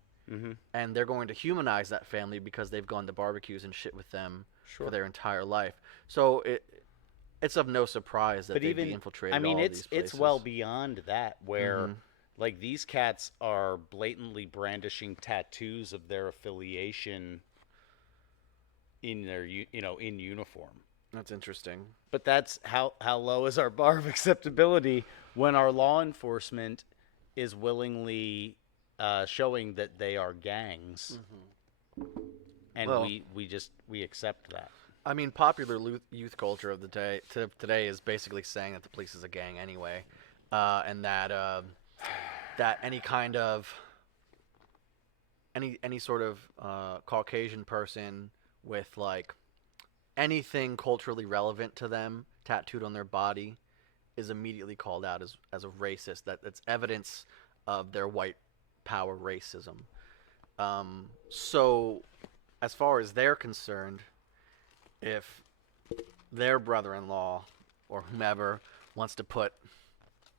And they're going to humanize that family because they've gone to barbecues and shit with them for their entire life. So it's of no surprise that they'd be infiltrated. I mean, all these it's places. well beyond that, where like these cats are blatantly brandishing tattoos of their affiliation in their in uniform. That's interesting. But that's how low is our bar of acceptability when our law enforcement is willingly showing that they are gangs, and Well, we accept that. I mean, popular youth culture of the day today is basically saying that the police is a gang anyway, and that that any kind of any sort of Caucasian person with like anything culturally relevant to them tattooed on their body is immediately called out as a racist. That's evidence of their white power racism. So, as far as they're concerned, if their brother-in-law or whomever wants to put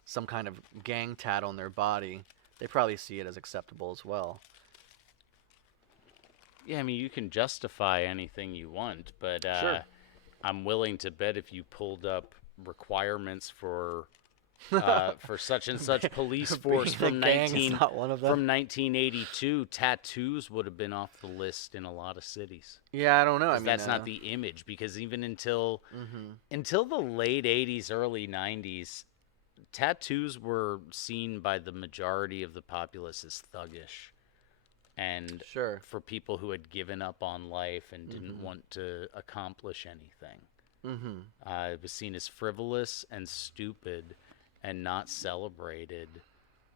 some kind of gang tat on their body, they probably see it as acceptable as well. Yeah, I mean, you can justify anything you want, but Sure. I'm willing to bet if you pulled up requirements for such and such police force Being a gang is not one of them. from 1982, tattoos would have been off the list in a lot of cities. Yeah, I don't know. I mean, That's not the image, because even until the late 80s, early 90s, tattoos were seen by the majority of the populace as thuggish. And Sure. for people who had given up on life and didn't want to accomplish anything. It was seen as frivolous and stupid and not celebrated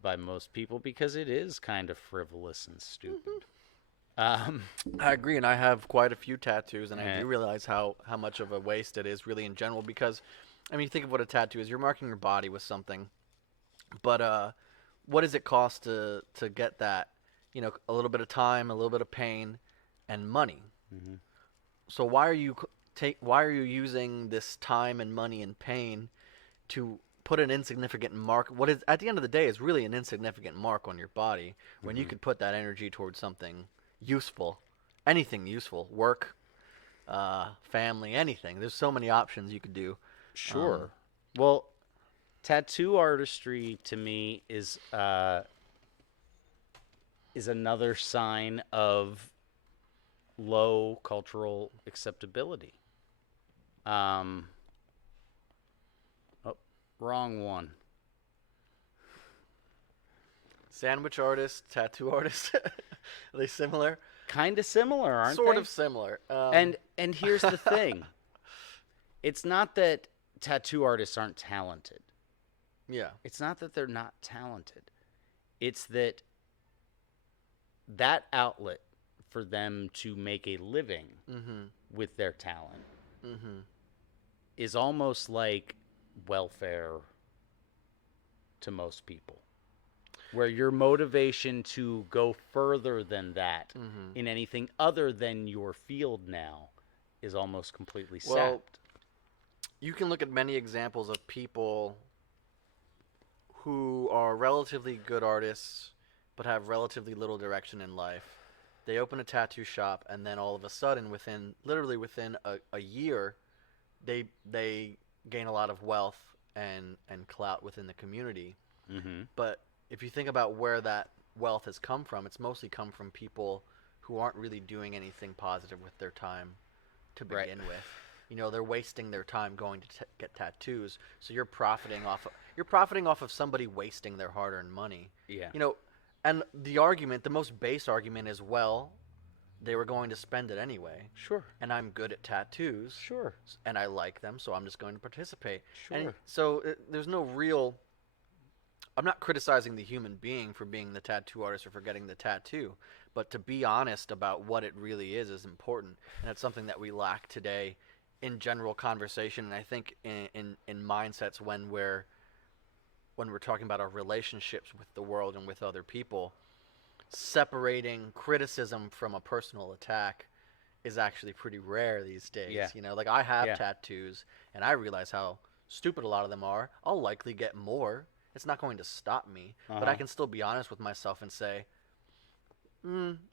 by most people, because it is kind of frivolous and stupid. I agree, and I have quite a few tattoos, and I do realize how much of a waste it is really in general, because, I mean, think of what a tattoo is. You're marking your body with something, but what does it cost to get that? A little bit of time, a little bit of pain, and money. So why are you using this time and money and pain to put an insignificant mark? What is, at the end of the day, is really an insignificant mark on your body, when you could put that energy towards something useful, anything useful, work, family, anything. There's so many options you could do. Sure. Well, tattoo artistry to me is another sign of low cultural acceptability. Um, oh, wrong one. Sandwich artist, tattoo artist. Are they similar? Kind of similar, aren't Sort they? of similar. And here's the thing. It's not that tattoo artists aren't talented. Yeah. It's not that they're not talented. It's that that outlet for them to make a living Mm-hmm. with their talent Mm-hmm. is almost like welfare to most people. Where your motivation to go further than that Mm-hmm. in anything other than your field now is almost completely Well, sapped. you can look at many examples of people who are relatively good artists but have relatively little direction in life. They open a tattoo shop, and then all of a sudden, literally within a year, they gain a lot of wealth and clout within the community. Mm-hmm. But if you think about where that wealth has come from, it's mostly come from people who aren't really doing anything positive with their time to Right. begin with. You know, they're wasting their time going to get tattoos. So you're profiting off of somebody wasting their hard-earned money. Yeah. You know, and the most base argument is, well, they were going to spend it anyway, Sure. and I'm good at tattoos, Sure. and I like them, so I'm just going to participate. Sure. And so there's no real. I'm not criticizing the human being for being the tattoo artist or for getting the tattoo, but to be honest about what it really is important, and it's something that we lack today in general conversation, and I think in mindsets when we're talking about our relationships with the world and with other people, separating criticism from a personal attack is actually pretty rare these days. Yeah. You know, like I have Yeah. tattoos, and I realize how stupid a lot of them are. I'll likely get more. It's not going to stop me, but I Uh-huh. can still be honest with myself and say,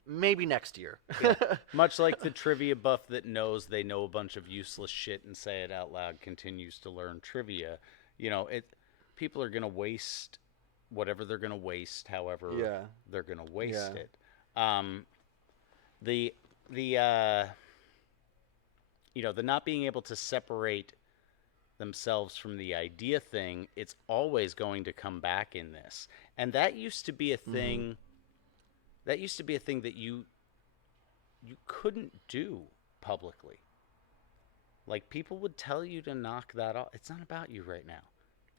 maybe next year. Yeah. Much like the trivia buff that knows they know a bunch of useless shit and say it out loud continues to learn trivia. You know, people are going to waste whatever they're going to waste, however Yeah. they're going to waste Yeah. it. The the not being able to separate themselves from the idea thing, it's always going to come back in this. And that used to be a thing that you couldn't do publicly. Like people would tell you to knock that off. It's not about you right now.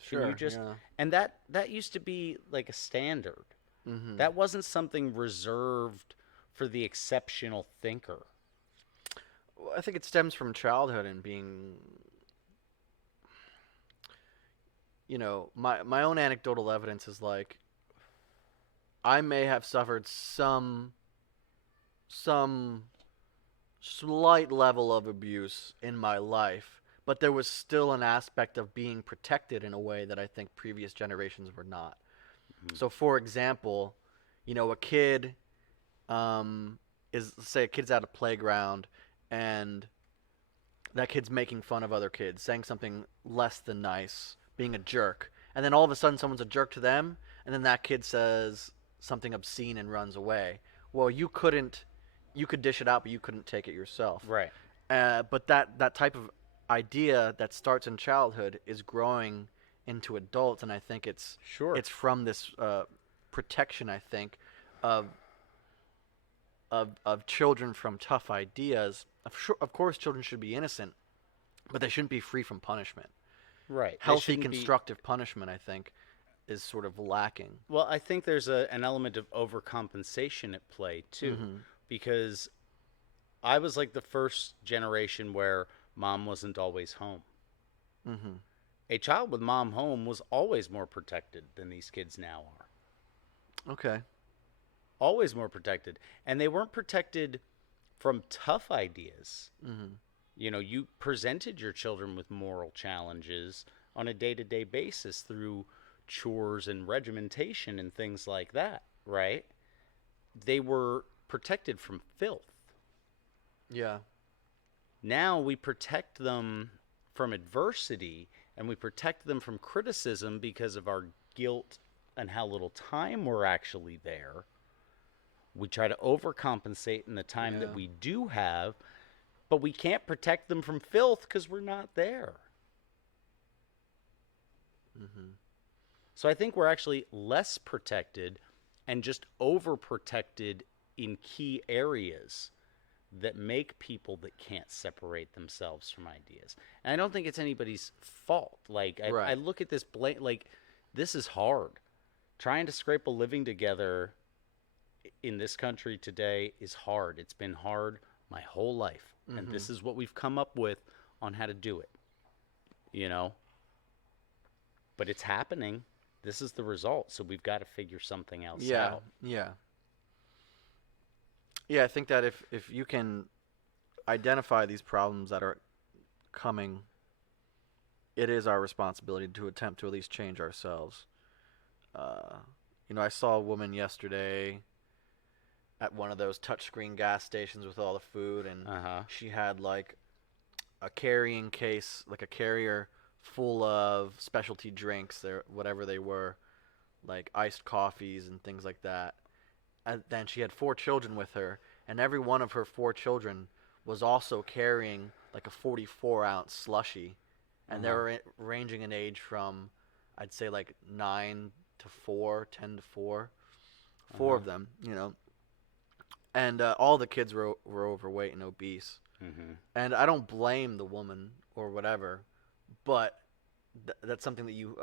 Can Sure. you just Yeah. and that used to be like a standard. Mm-hmm. That wasn't something reserved for the exceptional thinker. Well, I think it stems from childhood and being, my own anecdotal evidence is like I may have suffered some slight level of abuse in my life, but there was still an aspect of being protected in a way that I think previous generations were not. Mhm. So, for example, a kid say a kid's at a playground and that kid's making fun of other kids, saying something less than nice, being a jerk, and then all of a sudden someone's a jerk to them, and then that kid says something obscene and runs away. Well, you could dish it out, but you couldn't take it yourself. Right. But that type of idea that starts in childhood is growing into adults, and I think it's Sure. from this protection, I think, of children from tough ideas. Of course, children should be innocent, but they shouldn't be free from punishment. Right. They Healthy, shouldn't be- constructive punishment, I think, is sort of lacking. Well, I think there's an element of overcompensation at play too, Mm-hmm. because I was like the first generation where mom wasn't always home. Mm-hmm. A child with mom home was always more protected than these kids now are. Okay. Always more protected. And they weren't protected from tough ideas. Mm-hmm. You presented your children with moral challenges on a day-to-day basis through chores and regimentation and things like that, right? They were protected from filth. Yeah. Now we protect them from adversity and we protect them from criticism because of our guilt and how little time we're actually there. We try to overcompensate in the time that we do have, but we can't protect them from filth because we're not there. So I think we're actually less protected and just overprotected in key areas that make people that can't separate themselves from ideas. And I don't think it's anybody's fault. Like, I look at this, like, this is hard. Trying to scrape a living together in this country today is hard. It's been hard my whole life. And this is what we've come up with on how to do it. You know? But it's happening. This is the result. So we've got to figure something else out. Yeah. Yeah, I think that if you can identify these problems that are coming, it is our responsibility to attempt to at least change ourselves. I saw a woman yesterday at one of those touchscreen gas stations with all the food, and she had like a carrying case, like a carrier full of specialty drinks, whatever they were, like iced coffees and things like that. And then she had 4 children with her, and every one of her 4 children was also carrying like a 44-ounce slushy, and they were ranging in age from, I'd say, like 9 to 4, 10 to 4, 4 of them, and all the kids were overweight and obese. And I don't blame the woman or whatever, but that's something that you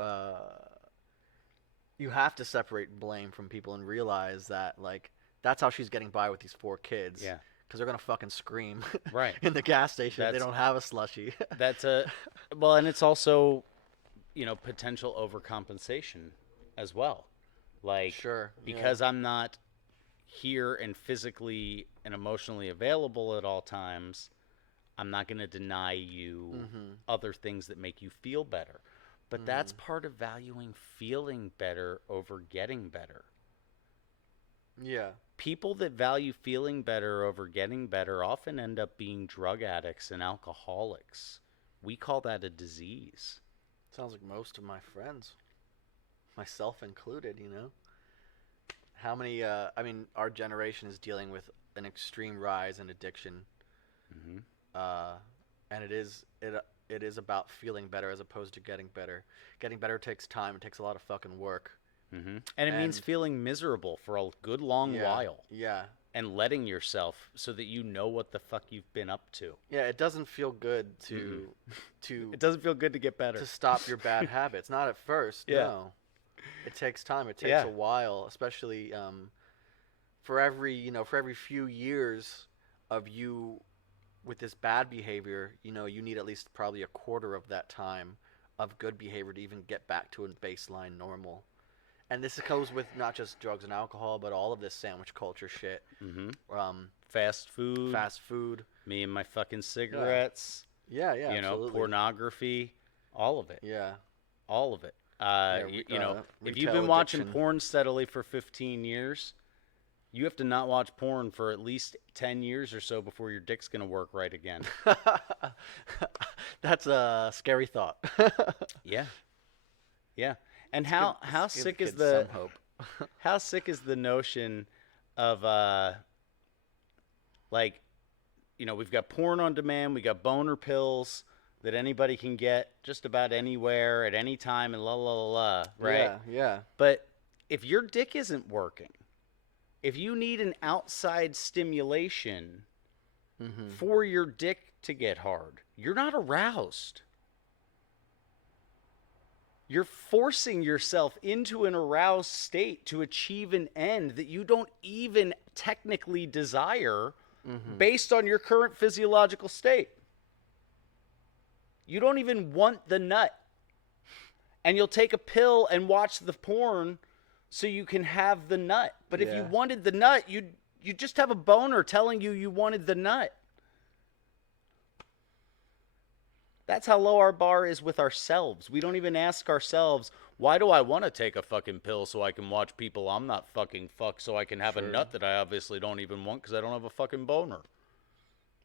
have to separate blame from people and realize that, like, that's how she's getting by with these 4 kids. Yeah. Because they're going to fucking scream Right. in the gas station if they don't have a slushie. Well, and it's also, potential overcompensation as well. Like, Sure. Because I'm not here and physically and emotionally available at all times, I'm not going to deny you other things that make you feel better. But that's part of valuing feeling better over getting better. Yeah. People that value feeling better over getting better often end up being drug addicts and alcoholics. We call that a disease. Sounds like most of my friends, myself included, How many, our generation is dealing with an extreme rise in addiction. And it is about feeling better as opposed to getting better. Getting better takes time. It takes a lot of fucking work. And it means feeling miserable for a good long while. Yeah. And letting yourself so that you know what the fuck you've been up to. Yeah, it doesn't feel good to It doesn't feel good to get better. To stop your bad habits. Not at first, no. It takes time. It takes a while, especially for every few years of you with this bad behavior, you need at least probably a quarter of that time of good behavior to even get back to a baseline normal. And this goes with not just drugs and alcohol, but all of this sandwich culture shit. Fast food. Me and my fucking cigarettes. Yeah, absolutely. Pornography. All of it. Yeah. All of it. If you've been watching porn steadily for 15 years, you have to not watch porn for at least 10 years or so before your dick's going to work right again. That's a scary thought. Yeah. And how sick is some hope. How sick is the notion of we've got porn on demand, we got boner pills that anybody can get just about anywhere at any time and right? Yeah. But if your dick isn't working, if you need an outside stimulation for your dick to get hard, you're not aroused. You're forcing yourself into an aroused state to achieve an end that you don't even technically desire based on your current physiological state. You don't even want the nut. And you'll take a pill and watch the porn so you can have the nut. But if you wanted the nut, you'd just have a boner telling you wanted the nut. That's how low our bar is with ourselves. We don't even ask ourselves, why do I want to take a fucking pill so I can watch people I'm not fucking fuck so I can have a nut that I obviously don't even want because I don't have a fucking boner?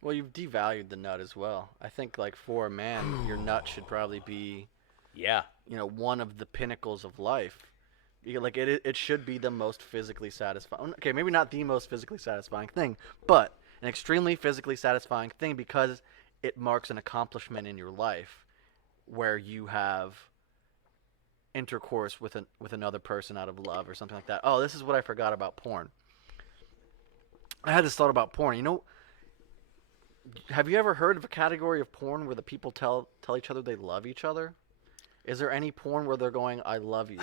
Well, you've devalued the nut as well. I think, like, for a man, your nut should probably be Yeah. one of the pinnacles of life. Like it should be the most physically satisfying. Okay, maybe not the most physically satisfying thing, but an extremely physically satisfying thing because it marks an accomplishment in your life where you have intercourse with another person out of love or something like that. Oh, this is what I forgot about porn. I had this thought about porn. Have you ever heard of a category of porn where the people tell each other they love each other? Is there any porn where they're going, "I love you,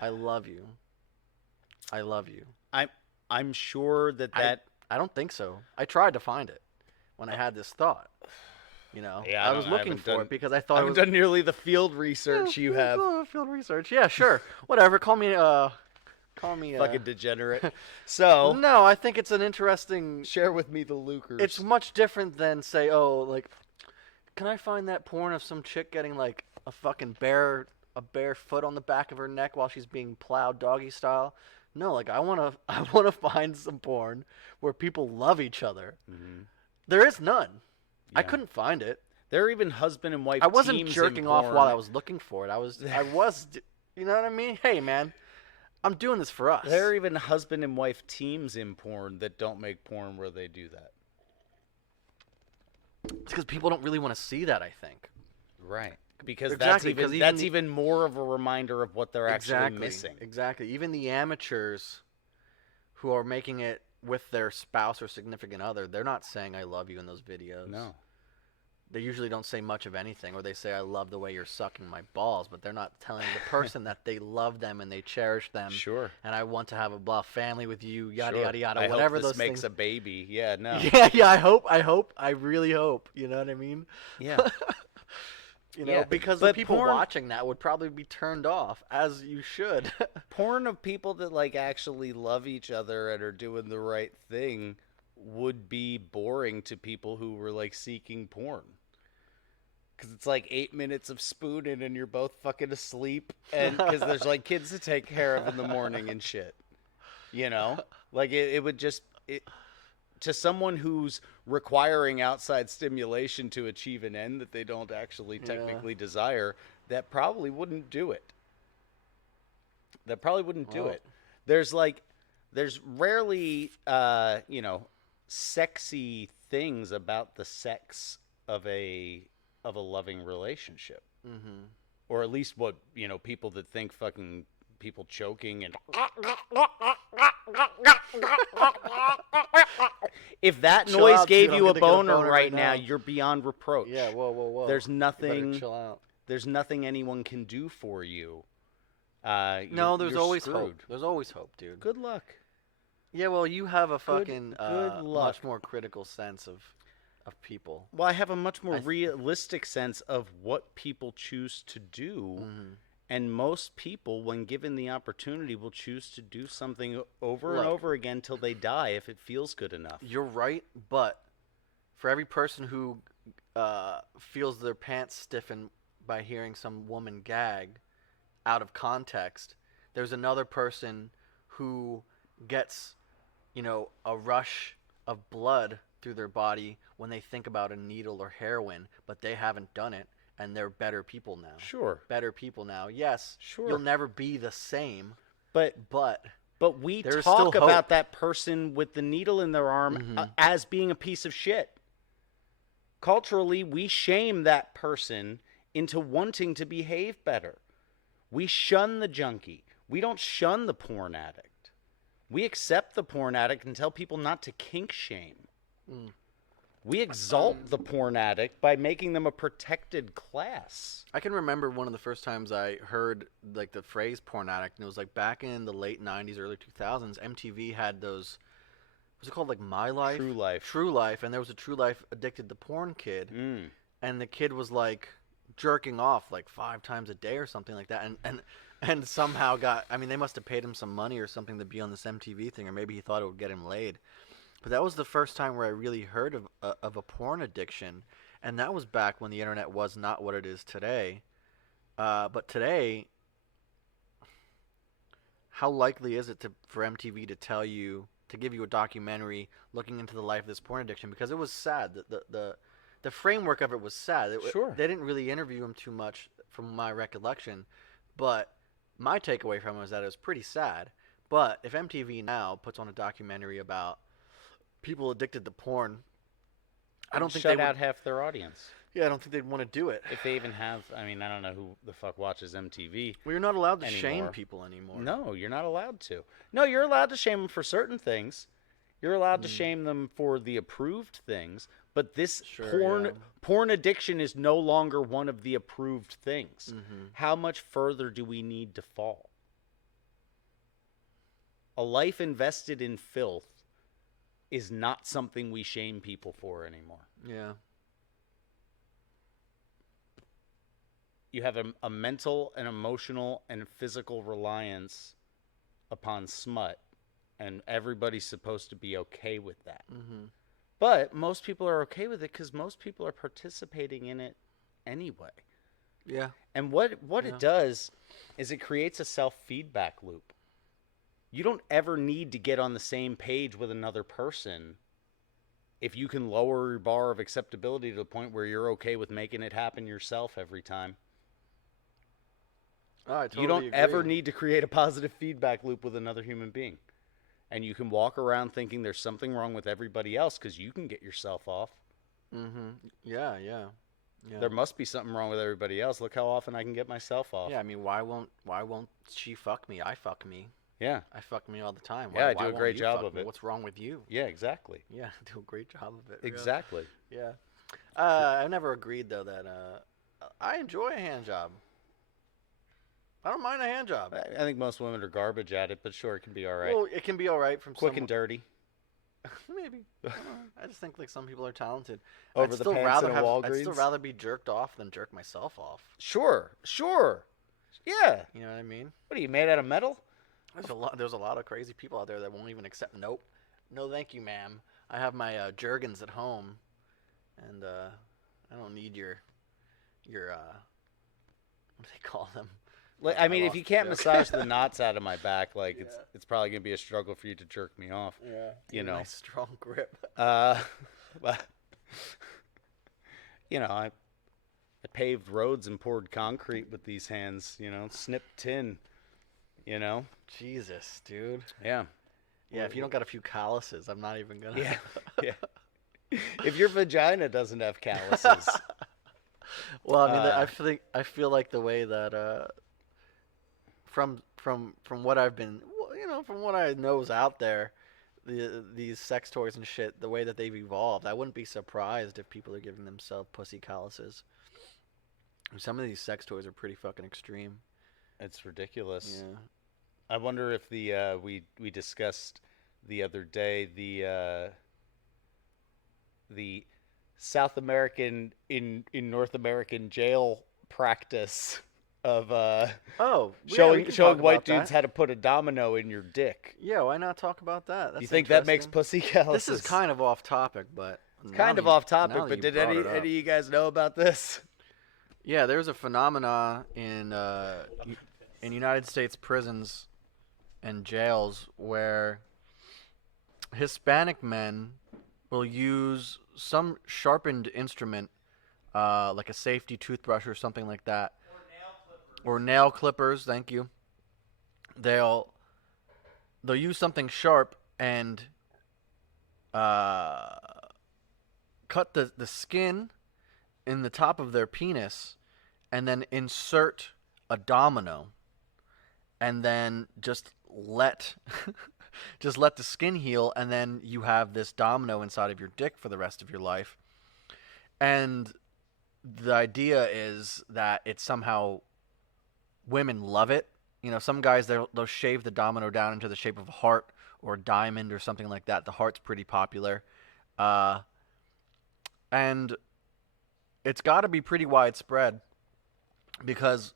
I love you, I love you"? I'm sure that I don't think so. I tried to find it when I had this thought. Yeah, I was looking for it because I thought I it haven't was done nearly the field research you have. field research. Yeah, sure, whatever. Call me. Fucking degenerate. So No, I think it's an interesting. share with me the lucres. It's much different than say, oh, like, can I find that porn of some chick getting like a fucking bare foot on the back of her neck while she's being plowed doggy style? No, like I wanna find some porn where people love each other. Mm-hmm. There is none. I Yeah. couldn't find it. There are even husband and wife. I wasn't teams jerking in off porn. while I was looking for it. I was, you know what I mean? Hey, man, I'm doing this for us. There are even husband and wife teams in porn that don't make porn where they do that. It's because people don't really want to see that, I think. Right. Because Exactly, that's 'cause even even the- more of a reminder of what they're actually missing. Exactly. Even the amateurs who are making it with their spouse or significant other, they're not saying "I love you" in those videos. No. They usually don't say much of anything, or they say "I love the way you're sucking my balls," but they're not telling the person that they love them and they cherish them. Sure. And I want to have a family with you, yada Sure. yada yada, I whatever hope this those makes things. a baby. Yeah, no. Yeah. I really hope. You know what I mean? Yeah. Yeah, because the but people porn- watching that would probably be turned off, as you should. Porn of people that like actually love each other and are doing the right thing would be boring to people who were like seeking porn. Because it's like 8 minutes of spooning and you're both fucking asleep, and because there's like kids to take care of in the morning and shit. Like it would just to someone who's requiring outside stimulation to achieve an end that they don't actually technically desire, that probably wouldn't do it. Well. There's rarely sexy things about the sex of a loving relationship. Mm-hmm. Or at least what people that think fucking people choking and if that Chill noise out, gave dude. you I'm a gonna get a boner boner right right now, now. you're beyond reproach. Yeah. Whoa. There's You nothing. better chill out. There's nothing anyone can do for you. No, there's you're always screwed. hope. There's always hope, dude. Good luck. Yeah, well, you have a fucking good luck. much more critical sense of people. Well, I have a much more I th- realistic sense of what people choose to do. Mm-hmm. And most people, when given the opportunity, will choose to do something over and Look. over again till they die if it feels good enough. You're right, but for every person who feels their pants stiffen by hearing some woman gag out of context, there's another person who gets, a rush of blood through their body when they think about a needle or heroin, but they haven't done it, and they're better people now. Sure. Better people now. Yes, Sure. you'll never be the same, But but we there's talk still about hope. that person with the needle in their arm as being a piece of shit. Culturally, we shame that person into wanting to behave better. We shun the junkie. We don't shun the porn addict. We accept the porn addict and tell people not to kink shame. We exalt the porn addict by making them a protected class. I can remember one of the first times I heard like the phrase porn addict, and it was like back in the late 90s, early 2000s. MTV had those, what's it called, like My Life? True Life. True Life, and there was a True Life addicted to porn kid, and the kid was like jerking off like 5 times a day or something like that, and somehow got, I mean, they must have paid him some money or something to be on this MTV thing, or maybe he thought it would get him laid. But that was the first time where I really heard of a porn addiction, and that was back when the internet was not what it is today. But today, how likely is it for MTV to give you a documentary looking into the life of this porn addiction? Because it was sad. The framework of it was sad. Sure. They didn't really interview him too much from my recollection. But my takeaway from it was that it was pretty sad. But if MTV now puts on a documentary about people addicted to porn, I don't think they Shut would. out half their audience. Yeah, I don't think they'd want to do it. If they even have, I mean, I don't know who the fuck watches MTV We're not allowed to shame anymore. people anymore. No, you're not allowed to. No, you're allowed to shame them for certain things. You're allowed to shame them for the approved things, but this Sure, yeah. porn addiction is no longer one of the approved things. How much further do we need to fall? A life invested in filth is not something we shame people for anymore. Yeah. You have a mental and emotional and physical reliance upon smut, and everybody's supposed to be okay with that. But most people are okay with it because most people are participating in it anyway. Yeah. And what it does is it creates a self-feedback loop. You don't ever need to get on the same page with another person if you can lower your bar of acceptability to the point where you're okay with making it happen yourself every time. Oh, I totally You don't agree. ever need to create a positive feedback loop with another human being. And you can walk around thinking there's something wrong with everybody else because you can get yourself off. Yeah. There must be something wrong with everybody else. Look how often I can get myself off. Yeah, I mean, why won't she fuck me? I fuck me. Yeah. I fuck me all the time. Yeah, I why do a won't great you job fuck of me? it. What's wrong with you? Yeah, exactly. Yeah, I do a great job of it. Really. Exactly. Yeah. I've never agreed though that I enjoy a hand job. I don't mind a hand job. I think most women are garbage at it, but sure, it can be all right. Well, it can be all right from Quick and dirty. maybe. I don't know. I just think like some people are talented. Over I'd the still pants rather in a I'd Walgreens? still rather be jerked off than jerk myself off. Sure. Yeah. You know what I mean? What are you, made out of metal? There's a lot of crazy people out there that won't even accept. Nope. No, thank you, ma'am. I have my Jergens at home, and I don't need your what do they call them? Like, I I mean, if lost you the can't joke. massage the knots out of my back, like Yeah. it's probably gonna be a struggle for you to jerk me off. Yeah. You know. Nice strong grip. But you know, I paved roads and poured concrete with these hands. You know, snipped tin. You know. Jesus, dude. Yeah. Yeah, if you don't got a few calluses, I'm not even gonna. Yeah. Yeah. If your vagina doesn't have calluses. Well, I mean, I feel like the way that from what I've been, from what I know is out there, these sex toys and shit, the way that they've evolved, I wouldn't be surprised if people are giving themselves pussy calluses. Some of these sex toys are pretty fucking extreme. It's ridiculous. Yeah. I wonder if the we discussed the other day the South American in North American jail practice of showing white dudes how to put a domino in your dick. Yeah, why not talk about that? That's You think that makes interesting. pussy calluses? This is kind of off topic, but kind of off topic. But did any of you guys know about this? Yeah, there's a phenomena in United States prisons and jails where Hispanic men will use some sharpened instrument, like a safety toothbrush or something like that, or nail clippers. Thank you. They'll use something sharp and cut the skin in the top of their penis, and then insert a domino, and then just let the skin heal, and then you have this domino inside of your dick for the rest of your life. And the idea is that it's somehow women love it. You know, some guys they'll shave the domino down into the shape of a heart or a diamond or something like that. The heart's pretty popular, and it's got to be pretty widespread because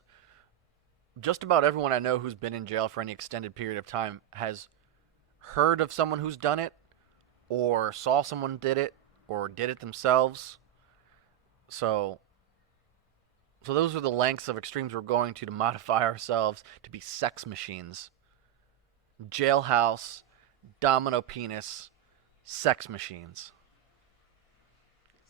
just about everyone I know who's been in jail for any extended period of time has heard of someone who's done it, or saw someone did it, or did it themselves. So those are the lengths of extremes we're going to modify ourselves to be sex machines. Jailhouse, domino penis, sex machines.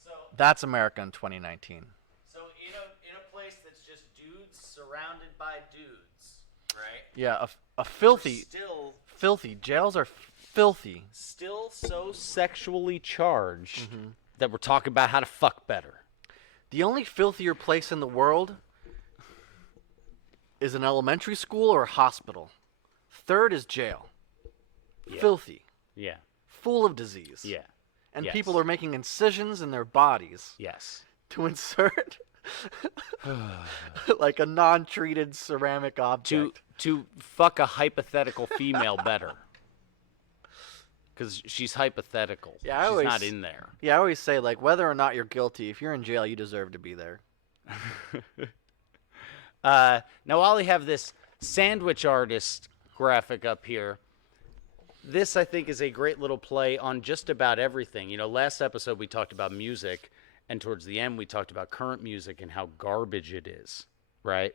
So that's America in 2019. So in a place that's just dudes surrounded by dudes, right? Yeah, a filthy, Still filthy. Jails are filthy. so sexually charged that we're talking about how to fuck better. The only filthier place in the world is an elementary school or a hospital. Third is jail. Yeah. Filthy. Yeah. Full of disease. Yeah. And Yes. people are making incisions in their bodies Yes. to insert like a non-treated ceramic object. To fuck a hypothetical female better. Because she's hypothetical. Yeah, she's not in there. Yeah, I always say, like, whether or not you're guilty, if you're in jail, you deserve to be there. Now, while we have this sandwich artist graphic up here, this, I think, is a great little play on just about everything. You know, last episode we talked about music, and towards the end we talked about current music and how garbage it is, right?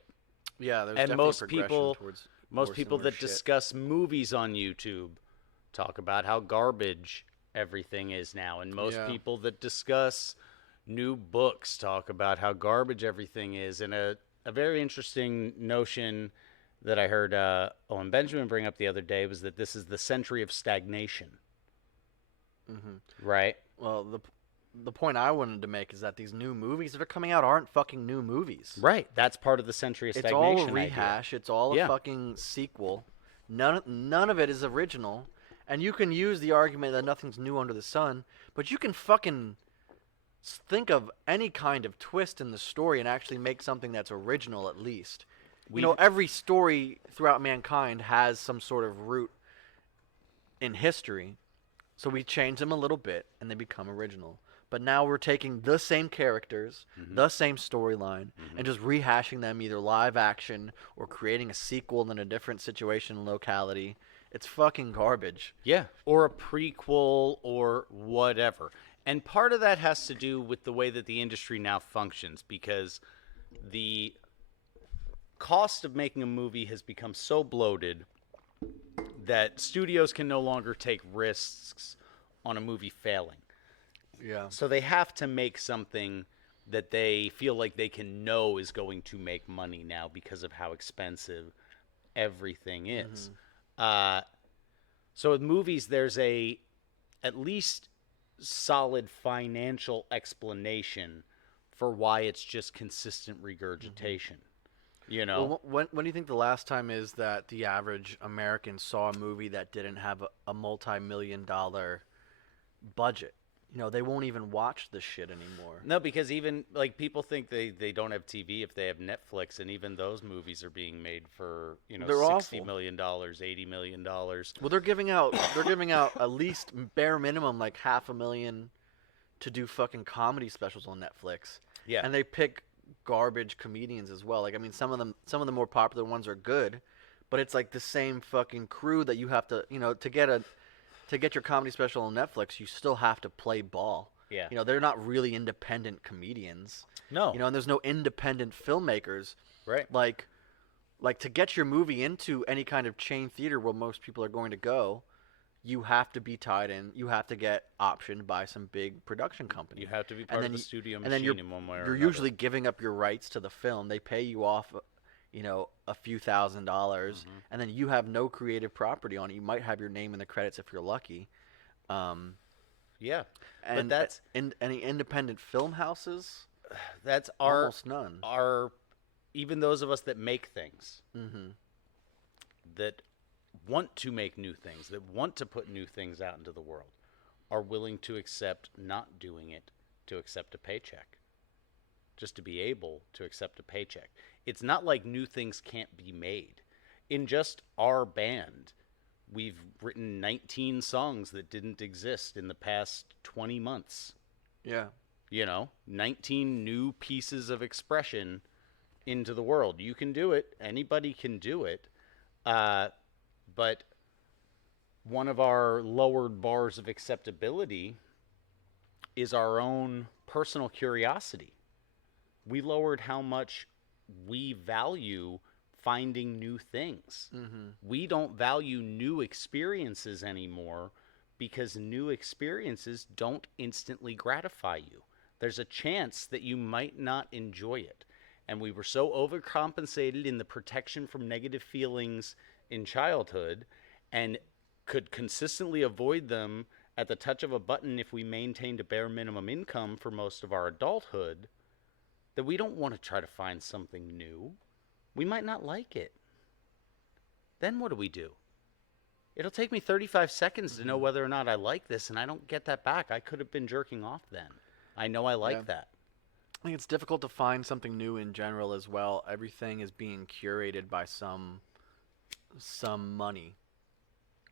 Yeah, there's And definitely most progression people, towards most more people similar that shit. discuss movies on YouTube talk about how garbage everything is now, and most Yeah. people that discuss new books talk about how garbage everything is. And a very interesting notion that I heard Owen Benjamin bring up the other day was that this is the century of stagnation. Right? Well, the point I wanted to make is that these new movies that are coming out aren't fucking new movies. Right. That's part of the century of It's stagnation. all a rehash. It's all a fucking sequel. None of it is original. And you can use the argument that nothing's new under the sun, but you can fucking think of any kind of twist in the story and actually make something that's original at least. You know, every story throughout mankind has some sort of root in history. So we change them a little bit and they become original. But now we're taking the same characters, the same storyline, and just rehashing them either live action or creating a sequel in a different situation and locality. It's fucking garbage. Yeah, or a prequel or whatever. And part of that has to do with the way that the industry now functions, because the cost of making a movie has become so bloated that studios can no longer take risks on a movie failing. Yeah. So they have to make something that they feel like they can know is going to make money now because of how expensive everything is. So with movies, there's at least solid financial explanation for why it's just consistent regurgitation. You know? Well, when do you think the last time is that the average American saw a movie that didn't have a multi-million-dollar budget? You know, they won't even watch this shit anymore. No, because even, like, people think they don't have TV if they have Netflix, and even those movies are being made for, you know, They're $60 awful. million, $80 million. Well, they're giving out at least bare minimum like $500,000 to do fucking comedy specials on Netflix. Yeah. And they pick garbage comedians as well. Like, I mean, some of the more popular ones are good, but it's like the same fucking crew that you have to, you know, to get your comedy special on Netflix, you still have to play ball. Yeah. You know, they're not really independent comedians. No. You know, and there's no independent filmmakers. Right. Like to get your movie into any kind of chain theater where most people are going to go, you have to be tied in. You have to get optioned by some big production company. You have to be part of the studio and then machine in one way or you're another. usually giving up your rights to the film. They pay you off, you know, a few $1,000s, and then you have no creative property on it. You might have your name in the credits if you're lucky. Yeah. And but that's any independent film houses. that's Almost none. Our even those of us that make things, that want to make new things, that want to put new things out into the world, are willing to accept not doing it to accept a paycheck. Just to be able to accept a paycheck. It's not like new things can't be made. In just our band, we've written 19 songs that didn't exist in the past 20 months. Yeah. You know, 19 new pieces of expression into the world. You can do it. Anybody can do it. But one of our lowered bars of acceptability is our own personal curiosity. We lowered how much we value finding new things. We don't value new experiences anymore because new experiences don't instantly gratify you. There's a chance that you might not enjoy it. And we were so overcompensated in the protection from negative feelings in childhood and could consistently avoid them at the touch of a button if we maintained a bare minimum income for most of our adulthood that we don't want to try to find something new. We might not like it. Then what do? It'll take me 35 seconds to know whether or not I like this, and I don't get that back. I could have been jerking off then. I know I like that. I think it's difficult to find something new in general as well. Everything is being curated by some money.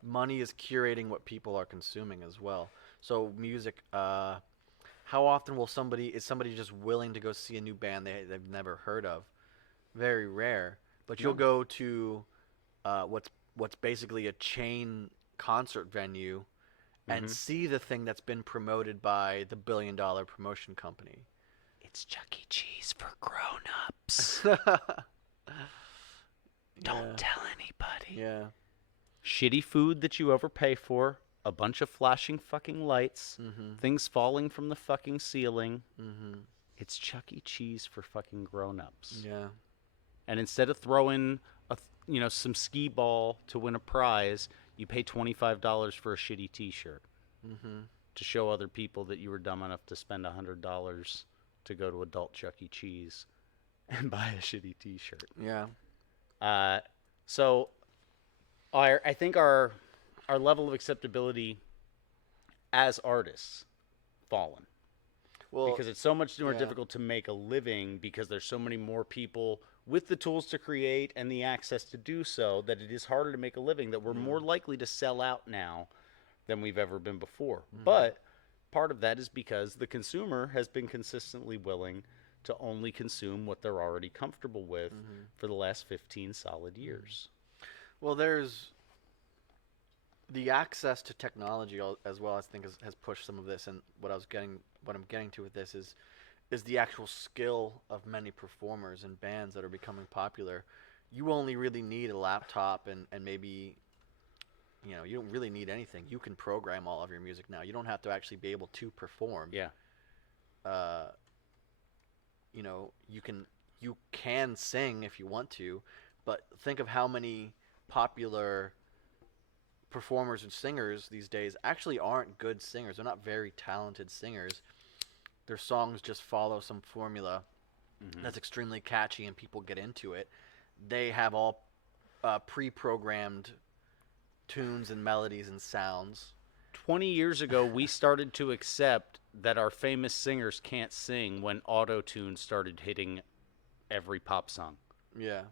Money is curating what people are consuming as well. So music, how often is somebody just willing to go see a new band they've never heard of? Very rare. But you'll go to what's basically a chain concert venue and see the thing that's been promoted by the billion-dollar promotion company. It's Chuck E. Cheese for grown-ups. Don't tell anybody. Yeah. Shitty food that you overpay for, a bunch of flashing fucking lights, things falling from the fucking ceiling. It's Chuck E. Cheese for fucking grown-ups. Yeah. And instead of throwing some skee ball to win a prize, you pay $25 for a shitty T-shirt to show other people that you were dumb enough to spend $100 to go to adult Chuck E. Cheese and buy a shitty T-shirt. Yeah. So I think our level of acceptability as artists fallen. Well, because it's so much more difficult to make a living because there's so many more people with the tools to create and the access to do so that it is harder to make a living, that we're more likely to sell out now than we've ever been before. But part of that is because the consumer has been consistently willing to only consume what they're already comfortable with for the last 15 solid years. Well, there's the access to technology as well, I think, has pushed some of this. And what I'm getting to with this is the actual skill of many performers and bands that are becoming popular. You only really need a laptop and maybe, you don't really need anything. You can program all of your music now. You don't have to actually be able to perform. Yeah. You can sing if you want to, but think of how many popular performers and singers these days actually aren't good singers. They're not very talented singers. Their songs just follow some formula that's extremely catchy and people get into it. They have all pre-programmed tunes and melodies and sounds. 20 years ago, we started to accept that our famous singers can't sing when auto-tune started hitting every pop song. Yeah.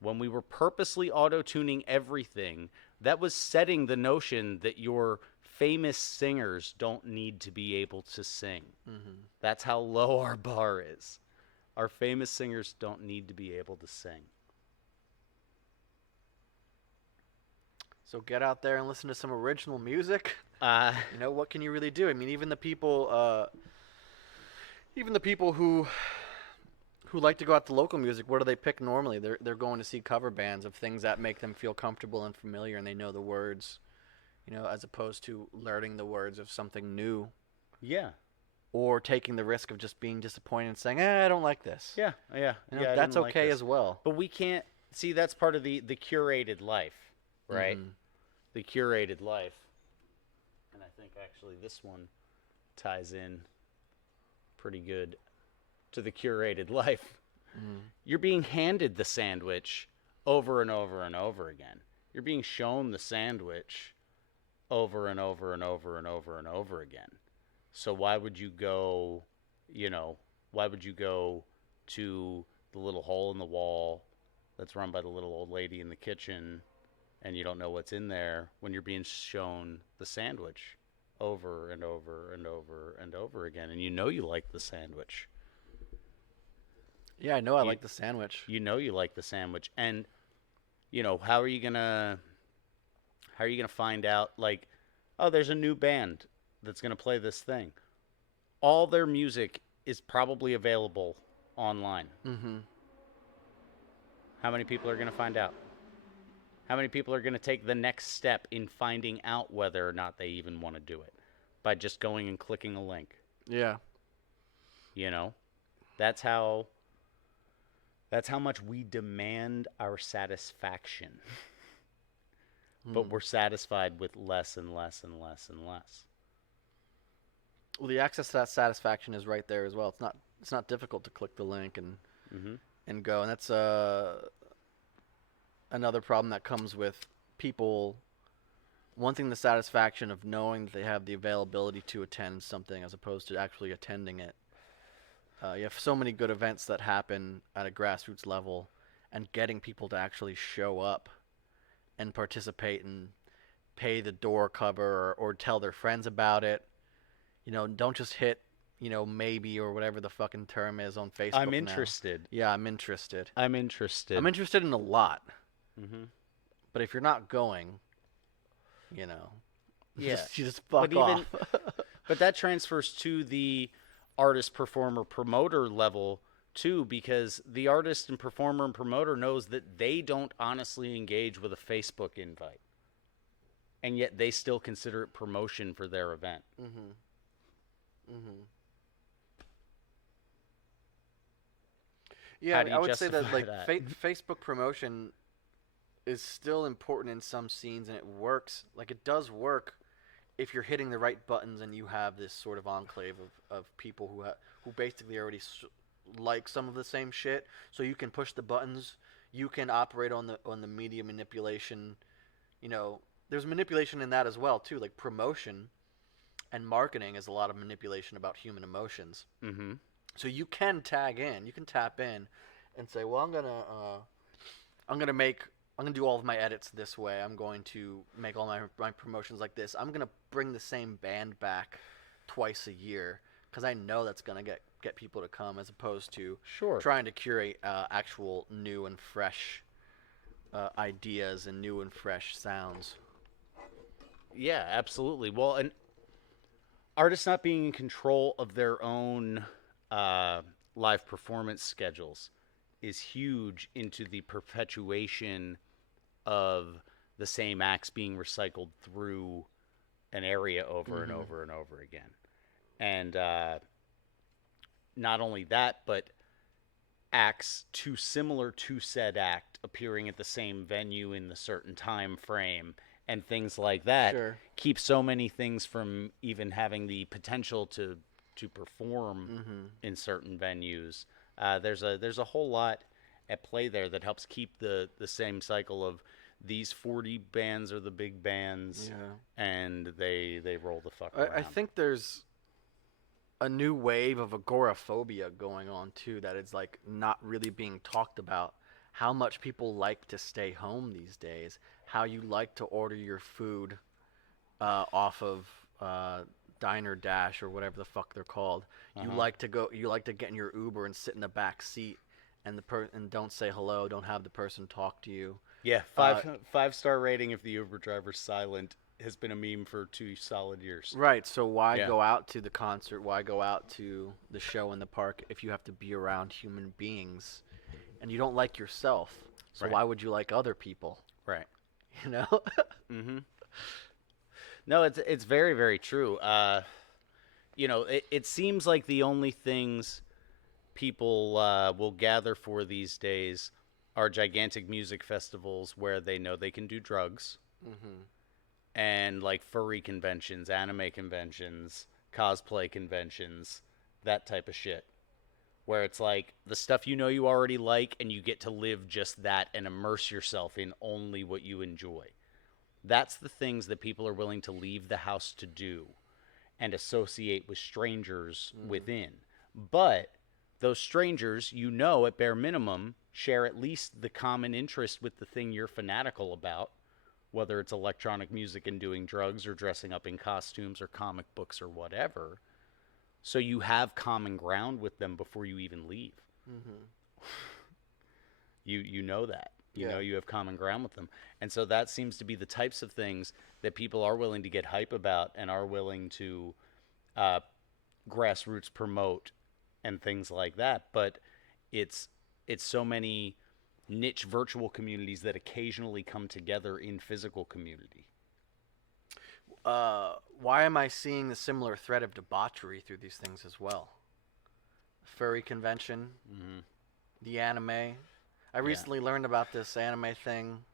When we were purposely auto-tuning everything, that was setting the notion that your famous singers don't need to be able to sing. That's how low our bar is. Our famous singers don't need to be able to sing. So get out there and listen to some original music. What can you really do? I mean, even the people who like to go out to local music, what do they pick normally? They're going to see cover bands of things that make them feel comfortable and familiar, and they know the words, as opposed to learning the words of something new. Yeah. Or taking the risk of just being disappointed and saying, I don't like this. Yeah. That's okay as well. But we can't see, that's part of the curated life, right? The curated life. And I think actually this one ties in pretty good to the curated life. You're being handed the sandwich over and over and over again. You're being shown the sandwich over and over and over and over and over again. So why would you go to the little hole in the wall that's run by the little old lady in the kitchen and you don't know what's in there when you're being shown the sandwich over and over and over and over again, and you like the sandwich. Yeah, I know I like the sandwich. You like the sandwich. And, how are you going to find out, like, oh, there's a new band that's going to play this thing. All their music is probably available online. How many people are going to find out? How many people are going to take the next step in finding out whether or not they even want to do it? By just going and clicking a link. Yeah. That's how That's how much we demand our satisfaction. But Hmm. we're satisfied with less and less and less and less. Well, the access to that satisfaction is right there as well. It's not difficult to click the link Mm-hmm. and go, and that's another problem that comes with people wanting the satisfaction of knowing that they have the availability to attend something as opposed to actually attending it. You have so many good events that happen at a grassroots level, and getting people to actually show up and participate and pay the door cover or tell their friends about it. Don't just hit, maybe or whatever the fucking term is on I'm Facebook now. interested. Yeah, I'm interested. I'm interested. I'm interested in a lot, Mm-hmm. but if you're not going, you know, Yeah. you just But fuck off. but that transfers to the artist, performer, promoter level too, because the artist and performer and promoter knows that they don't honestly engage with a Facebook invite, and yet they still consider it promotion for their event. Mhm. Mhm. How Yeah, do I you would say that justify like that? Facebook promotion is still important in some scenes, and it works. Like it does work if you're hitting the right buttons and you have this sort of enclave of people who basically already like some of the same shit. So you can push the buttons. You can operate on the media manipulation. You know, there's manipulation in that as well too. Like promotion and marketing is a lot of manipulation about human emotions. Mm-hmm. So you can tag in, you can tap in, and say, well, I'm gonna make, I'm gonna do all of my edits this way. I'm going to make all my promotions like this. I'm gonna bring the same band back twice a year because I know that's gonna get people to come, as opposed to Sure. trying to curate actual new and fresh ideas and new and fresh sounds. Yeah, absolutely. Well, and artists not being in control of their own uh, live performance schedules is huge into the perpetuation of the same acts being recycled through an area over and Mm-hmm. over and over again. And not only that, but acts too similar to said act appearing at the same venue in the certain time frame and things like that Sure. keep so many things from even having the potential to perform Mm-hmm. in certain venues. There's a whole lot at play there that helps keep the same cycle of these 40 bands are the big bands, Yeah. and they roll the fuck I around. think there's a new wave of agoraphobia going on too that is like not really being talked about. How much people like to stay home these days. How you like to order your food off of uh, Diner Dash or whatever the fuck they're called. You Uh-huh. like to go. You like to get in your Uber and sit in the back seat and don't say hello. Don't have the person talk to you. Yeah, Uh, five-star rating if the Uber driver's silent has been a meme for 2 solid years. Right. So why Yeah, go out to the concert? Why go out to the show in the park if you have to be around human beings and you don't like yourself? So right, why would you like other people? right. You know? Mm-hmm. No, it's very very true. It seems like the only things people will gather for these days are gigantic music festivals where they know they can do drugs, Hmm. and like furry conventions, anime conventions, cosplay conventions, that type of shit. Where it's like the stuff you know you already like, and you get to live just that and immerse yourself in only what you enjoy. That's the things that people are willing to leave the house to do and associate with strangers Mm. within. But those strangers, at bare minimum, share at least the common interest with the thing you're fanatical about, whether it's electronic music and doing drugs or dressing up in costumes or comic books or whatever. So you have common ground with them before you even leave. Hmm. You know that. Yeah. You have common ground with them. And so that seems to be the types of things that people are willing to get hype about and are willing to uh, grassroots promote and things like that. But it's it's so many niche virtual communities that occasionally come together in physical community. Why am I seeing the similar thread of debauchery through these things as well? Furry convention. Mm-hmm. the anime. I Yeah. recently learned about this anime thing.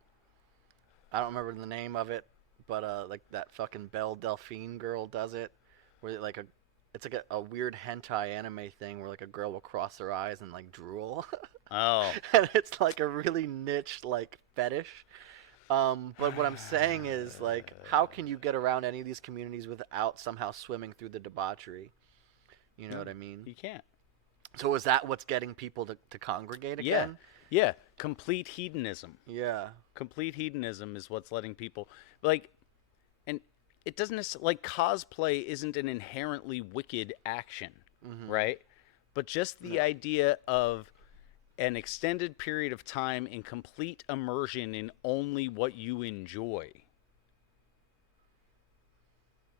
I don't remember the name of it, but like that fucking Belle Delphine girl does it, where it's like a weird hentai anime thing where like a girl will cross her eyes and like drool, Oh. and it's like a really niche like fetish. But what I'm saying is like, how can you get around any of these communities without somehow swimming through the debauchery? You know No, what I mean? you can't. So is that what's getting people to congregate Yeah. again? Yeah. Complete hedonism. Yeah. Complete hedonism is what's letting people like, and it doesn't like cosplay isn't an inherently wicked action, Mm-hmm. right? But just the Yeah. idea of an extended period of time in complete immersion in only what you enjoy,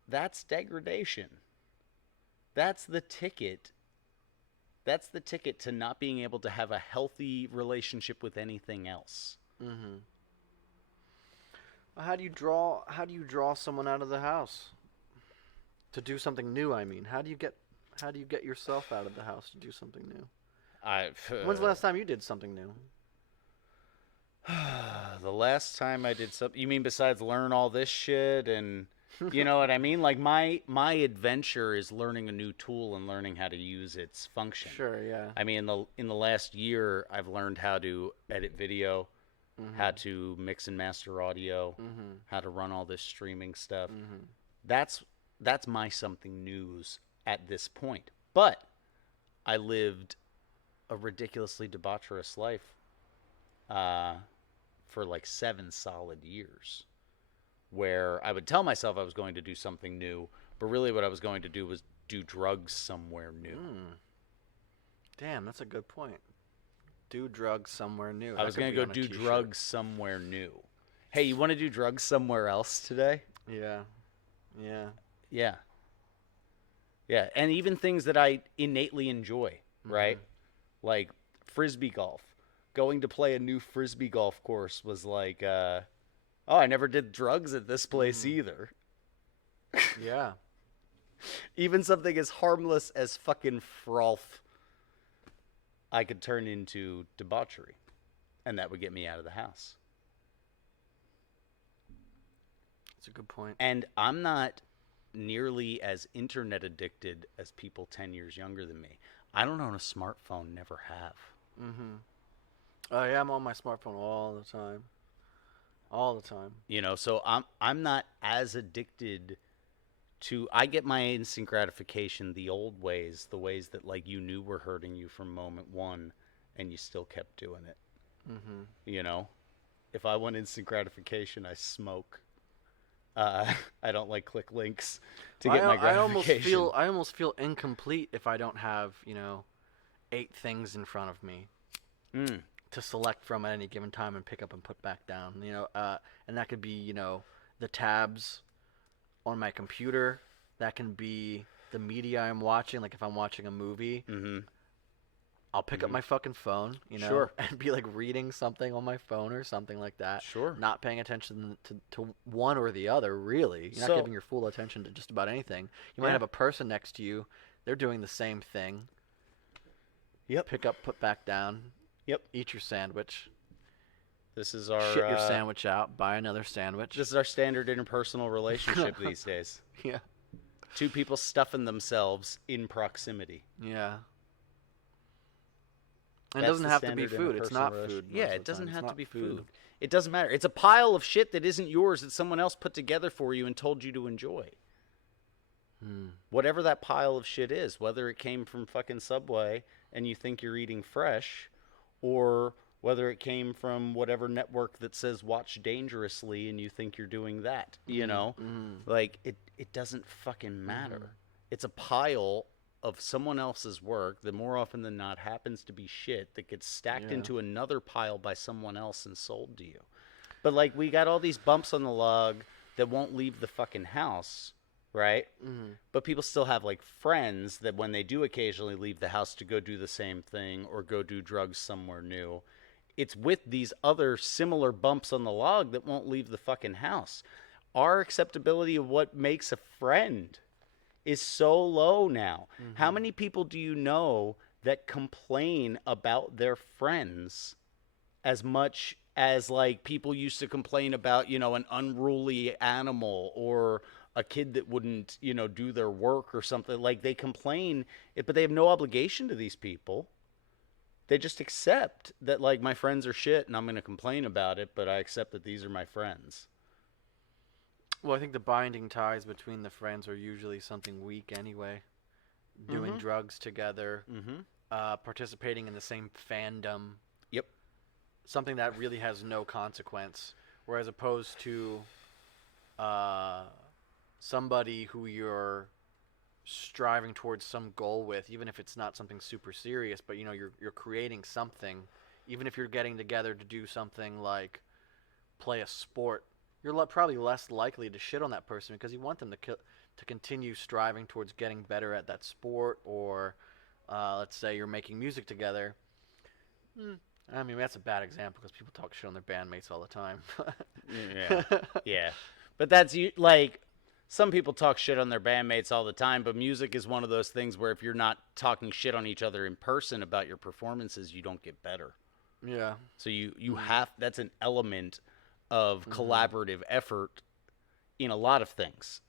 that's degradation. That's the ticket. That's the ticket to not being able to have a healthy relationship with anything else. Mm-hmm. How do you draw someone out of the house to do something new? I mean, how do you get yourself out of the house to do something new? I When's the last time you did something new? the last time I did something, you mean besides learn all this shit and you know what I mean? Like my adventure is learning a new tool and learning how to use its function. Sure, yeah. I mean, in the last year, I've learned how to edit video, how Mhm. to mix and master audio, Mhm. how to run all this streaming stuff. Mhm. That's that's my something news at this point. But I lived a ridiculously debaucherous life uh, for like 7 solid years, where I would tell myself I was going to do something new, but really what I was going to do was do drugs somewhere new. Mm. Damn, that's a good point. Do drugs somewhere new. I That was could going to be go on a do t-shirt. drugs somewhere new. Hey, you want to do drugs somewhere else today? Yeah. Yeah. Yeah. Yeah. And even things that I innately enjoy, right? Mhm. Like frisbee golf. Going to play a new frisbee golf course was like, oh, I never did drugs at this place Mhm. either. Yeah. Even something as harmless as fucking froth, I could turn into debauchery. And that would get me out of the house. That's a good point. And I'm not nearly as internet addicted as people 10 years younger than me. I don't own a smartphone, never have. Mhm. Oh yeah, I'm on my smartphone all the time. All the time. So I'm not as addicted to I get my instant gratification the old ways, the ways that like you knew were hurting you from moment one and you still kept doing it. Mhm. You know? If I want instant gratification, I smoke. Uh, I don't like click links to I get my I almost gratification. feel I almost feel incomplete if I don't have, 8 things in front of me Mm. to select from at any given time and pick up and put back down. And that could be, the tabs on my computer. That can be the media I'm watching. Like if I'm watching a movie, Mm-hmm. I'll pick up Mm-hmm. my fucking phone, Sure. and be like reading something on my phone or something like that. Sure. Not paying attention to one or the other, really. You're not So, giving your full attention to just about anything. You might yeah. have a person next to you, they're doing the same thing. Yep. Pick up, put back down, Yep. eat your sandwich, This is our shit your sandwich out, buy another sandwich. this is our standard interpersonal relationship these days. Yeah. Two people stuffing themselves in proximity. Yeah. And it That's doesn't the have to be standard food. It's interpersonal not relation- food. Yeah, Most of it the time. doesn't It's have to not be food. It doesn't matter. It's a pile of shit that isn't yours that someone else put together for you and told you to enjoy. Hmm. Whatever that pile of shit is, whether it came from fucking Subway and you think you're eating fresh, or whether it came from whatever network that says watch dangerously and you think you're doing that, Mm-hmm. like it doesn't fucking matter. Mm-hmm. It's a pile of someone else's work that more often than not happens to be shit that gets stacked Yeah. into another pile by someone else and sold to you. But like we got all these bumps on the log that won't leave the fucking house, right? Mm-hmm. But people still have like friends that when they do occasionally leave the house to go do the same thing or go do drugs somewhere new, it's with these other similar bumps on the log that won't leave the fucking house. Our acceptability of what makes a friend is so low now. How Mm-hmm. many people do you know that complain about their friends as much as like people used to complain about, an unruly animal or a kid that wouldn't, do their work or something. Like they complain, but they have no obligation to these people. They just accept that like my friends are shit and I'm going to complain about it, but I accept that these are my friends. Well, I think the binding ties between the friends are usually something weak anyway. Doing Mhm. drugs together, Mhm. participating in the same fandom, Yep. something that really has no consequence. Whereas opposed to uh, somebody who you're striving towards some goal with, even if it's not something super serious, but you're creating something, even if you're getting together to do something like play a sport, you're probably less likely to shit on that person because you want them to continue striving towards getting better at that sport, or let's say you're making music together. Hmm. I mean, that's a bad example because people talk shit on their bandmates all the time. Yeah. Yeah. But like some people talk shit on their bandmates all the time, but music is one of those things where if you're not talking shit on each other in person about your performances, you don't get better. Yeah. So you Mm-hmm. have that's an element of Mm-hmm. collaborative effort in a lot of things,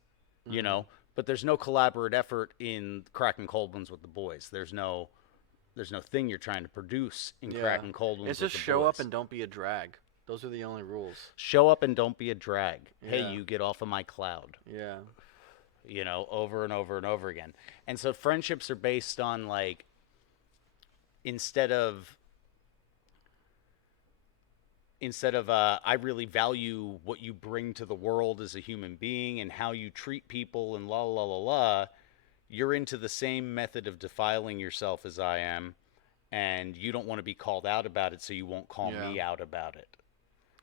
you Mm-hmm. know, but there's no collaborative effort in cracking cold ones with the boys. There's no thing you're trying to produce in Yeah. cracking cold ones It's with just the show up boys. and don't be a drag. Those are the only rules. Show up and don't be a drag. Hey, Yeah. you get off of my cloud. Yeah. Over and over and over again. And so friendships are based on like instead of I really value what you bring to the world as a human being and how you treat people and la la la la, you're into the same method of defiling yourself as I am, and you don't want to be called out about it, so you won't call Yeah. me out about it.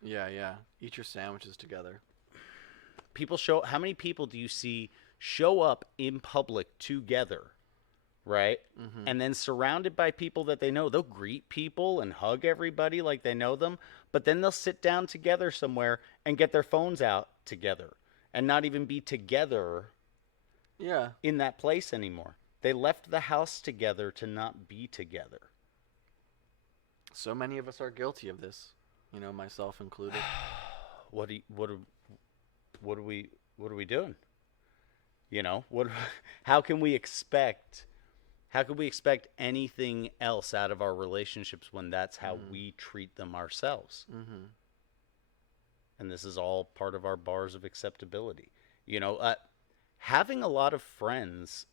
Yeah. Yeah. Eat your sandwiches together. How many people do you see show up in public together, right? Mm-hmm. And then surrounded by people that they know, they'll greet people and hug everybody like they know them, but then they'll sit down together somewhere and get their phones out together and not even be together Yeah. in that place anymore. They left the house together to not be together. So many of us are guilty of this. Myself included. What do you, what are we doing? What how can we expect anything else out of our relationships when that's how Mm-hmm. we treat them ourselves? Mm-hmm. And this is all part of our bars of acceptability. You know, uh, Having a lot of friends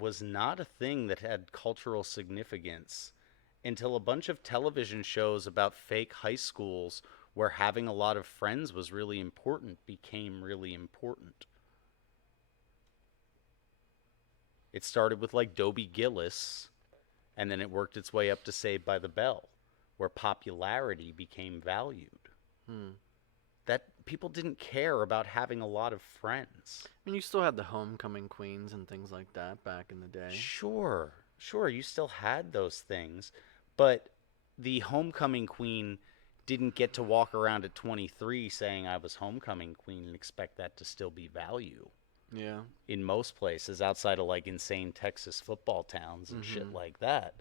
was not a thing that had cultural significance until a bunch of television shows about fake high schools where having a lot of friends was really important became really important. It started with like Dobie Gillis, and then it worked its way up to Saved by the Bell, where popularity became valued. Hmm. That people didn't care about having a lot of friends. I mean, you still had the homecoming queens and things like that back in the day. Sure, sure, you still had those things, but the homecoming queen didn't get to walk around at 23 saying I was homecoming queen and expect that to still be value Yeah. in most places outside of like insane Texas football towns and shit Mm-hmm. like that.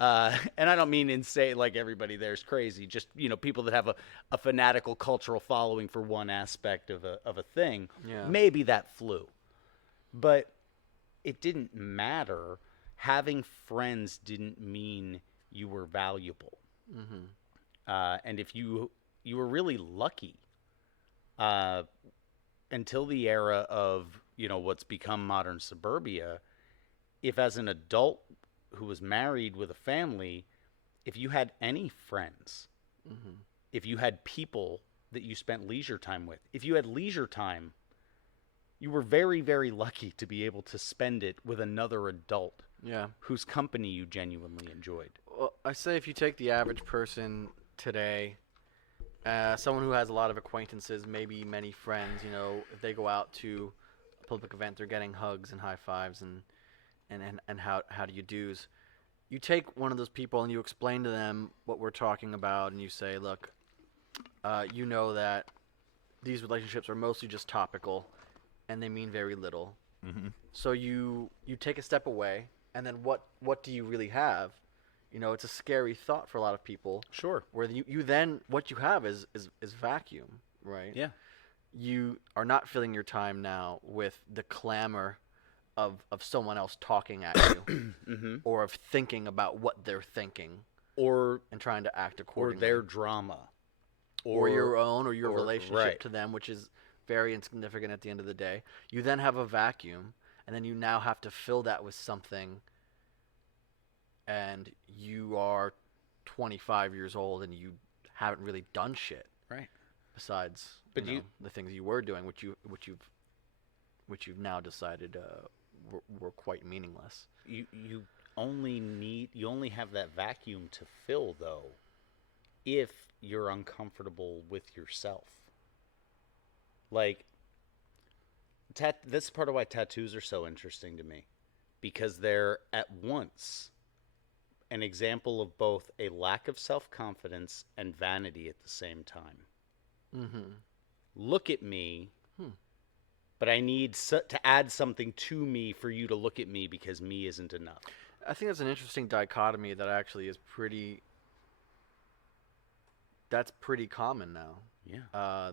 And I don't mean insane like everybody there's crazy, just people that have a fanatical cultural following for one aspect of a thing. Yeah. Maybe that flew. But it didn't matter. Having friends didn't mean you were valuable. Mm-hmm. And if you were really lucky, uh, until the era of what's become modern suburbia, if as an adult who was married with a family, if you had any friends, Mm-hmm. if you had people that you spent leisure time with, if you had leisure time, you were very, very lucky to be able to spend it with another adult Yeah. whose company you genuinely enjoyed. Well, I say if you take the average person today, someone who has a lot of acquaintances, maybe many friends, if they go out to a public event, they're getting hugs and high fives and how do you do's. You take one of those people and you explain to them what we're talking about, and you say, look, you know that these relationships are mostly just topical, and they mean very little. Mm-hmm. So you take a step away, and then what do you really have? You know, it's a scary thought for a lot of people. Sure. Where you then what you have is vacuum, right? Yeah. You are not filling your time now with the clamor of someone else talking at you Mm-hmm. or of thinking about what they're thinking Or and trying to act or accordingly. their drama. Or your own or your or- relationship right. to them, which is very insignificant at the end of the day. You then have a vacuum, and then you now have to fill that with something, and you are 25 years old and you haven't really done shit Right. besides But the things you were doing, which you've now decided were quite meaningless. you only have that vacuum to fill though if you're uncomfortable with yourself. Like this is part of why tattoos are so interesting to me, because they're at once an example of both a lack of self-confidence and vanity at the same time. Mm-hmm. Look at me, Hmm. but I need to add something to me for you to look at me, because me isn't enough. I think that's an interesting dichotomy that actually is that's pretty common now. Yeah.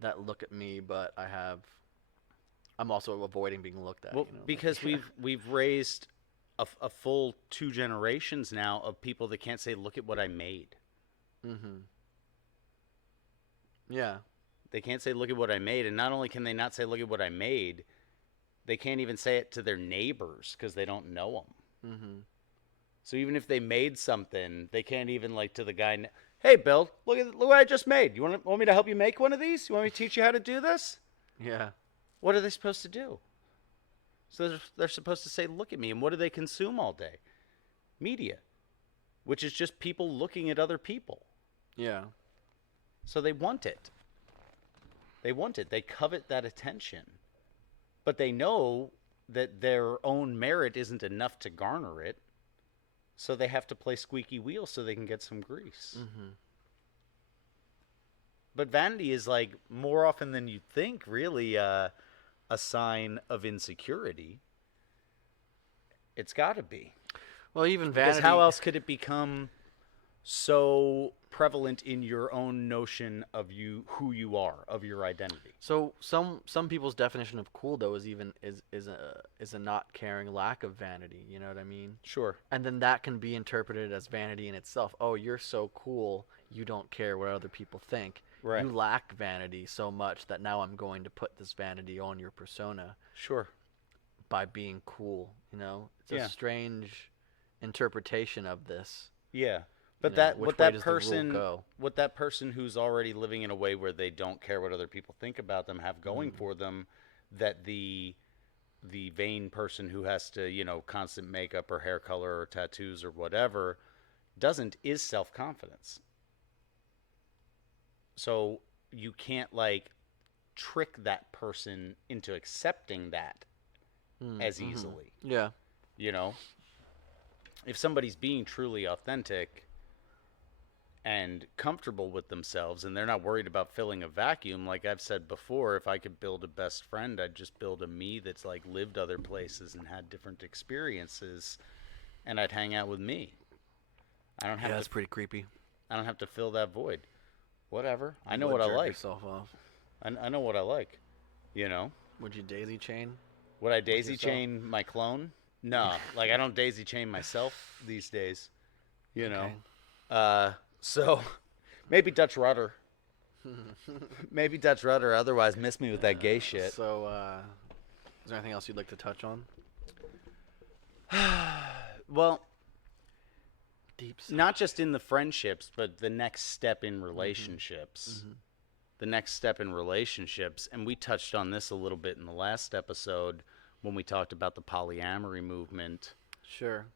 That look at me, but I'm also avoiding being looked at. Well, because we've raised a full 2 generations now of people that can't say, "Look at what I made." Mm-hmm. Yeah. They can't say, "Look at what I made," and not only can they not say, "Look at what I made," they can't even say it to their neighbors because they don't know them. Mm-hmm. So even if they made something, they can't even like to the guy, "Hey, Bill, look what I just made. You want me to help you make one of these? You want me to teach you how to do this?" Yeah. What are they supposed to do? So they're supposed to say, "Look at me," and what do they consume all day? Media, which is just people looking at other people. Yeah. So they want it. They want it. They covet that attention. But they know that their own merit isn't enough to garner it. So they have to play squeaky wheel so they can get some grease. Mm-hmm. But vanity is, like, more often than you'd think, really a sign of insecurity. It's got to be. Well, even vanity. Because how else could it become so prevalent in your own notion of who you are, of your identity? So some people's definition of cool though is a not caring lack of vanity. You know what I mean? Sure. And then that can be interpreted as vanity in itself. Oh, you're so cool, you don't care what other people think. Right. You lack vanity so much that now I'm going to put this vanity on your persona. Sure. By being cool, you know? It's Yeah. a strange interpretation of this. Yeah. But You know, that which what way that does the rule person go? what that person who's already living in a way where they don't care what other people think about them have going for them, that the vain person who has to, constant makeup or hair color or tattoos or whatever doesn't, is self-confidence. So you can't like trick that person into accepting that as easily. Yeah. You know, if somebody's being truly authentic and comfortable with themselves and they're not worried about filling a vacuum, like I've said before, if I could build a best friend, I'd just build a me that's like lived other places and had different experiences, and I'd hang out with me. I don't have That's to pretty creepy. I don't have to fill that void. Whatever. I know what I Jerk like. yourself off. I know what I like. You know? Would you daisy chain? Would I daisy yourself? chain my clone? No. Like, I don't daisy chain myself these days. You know? Okay. So, maybe Dutch Rudder. Maybe Dutch Rudder. Otherwise, miss me with that gay shit. So, is there anything else you'd like to touch on? Well, Deep. not just in the friendships, but the next step in relationships. Mm-hmm. The next step in relationships, and we touched on this a little bit in the last episode when we talked about the polyamory movement. Sure.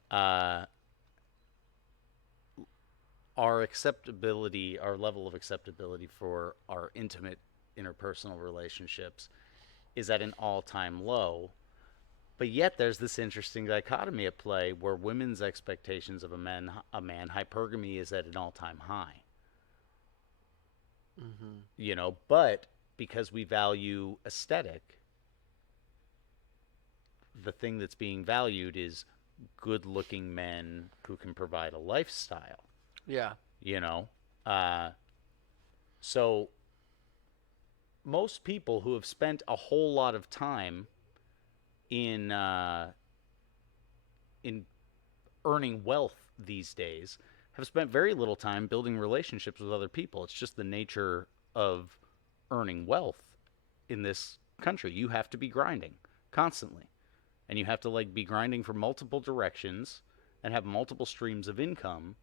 Our acceptability, our level of acceptability for our intimate interpersonal relationships is at an all-time low. But yet there's this interesting dichotomy at play where women's expectations of a man, hypergamy is at an all-time high. Mm-hmm. You know, but because we value aesthetic, the thing that's being valued is good-looking men who can provide a lifestyle, Yeah. you know? Uh, so most people who have spent a whole lot of time in in earning wealth these days have spent very little time building relationships with other people. It's just the nature of earning wealth in this country. You have to be grinding constantly. And you have to like be grinding from multiple directions and have multiple streams of income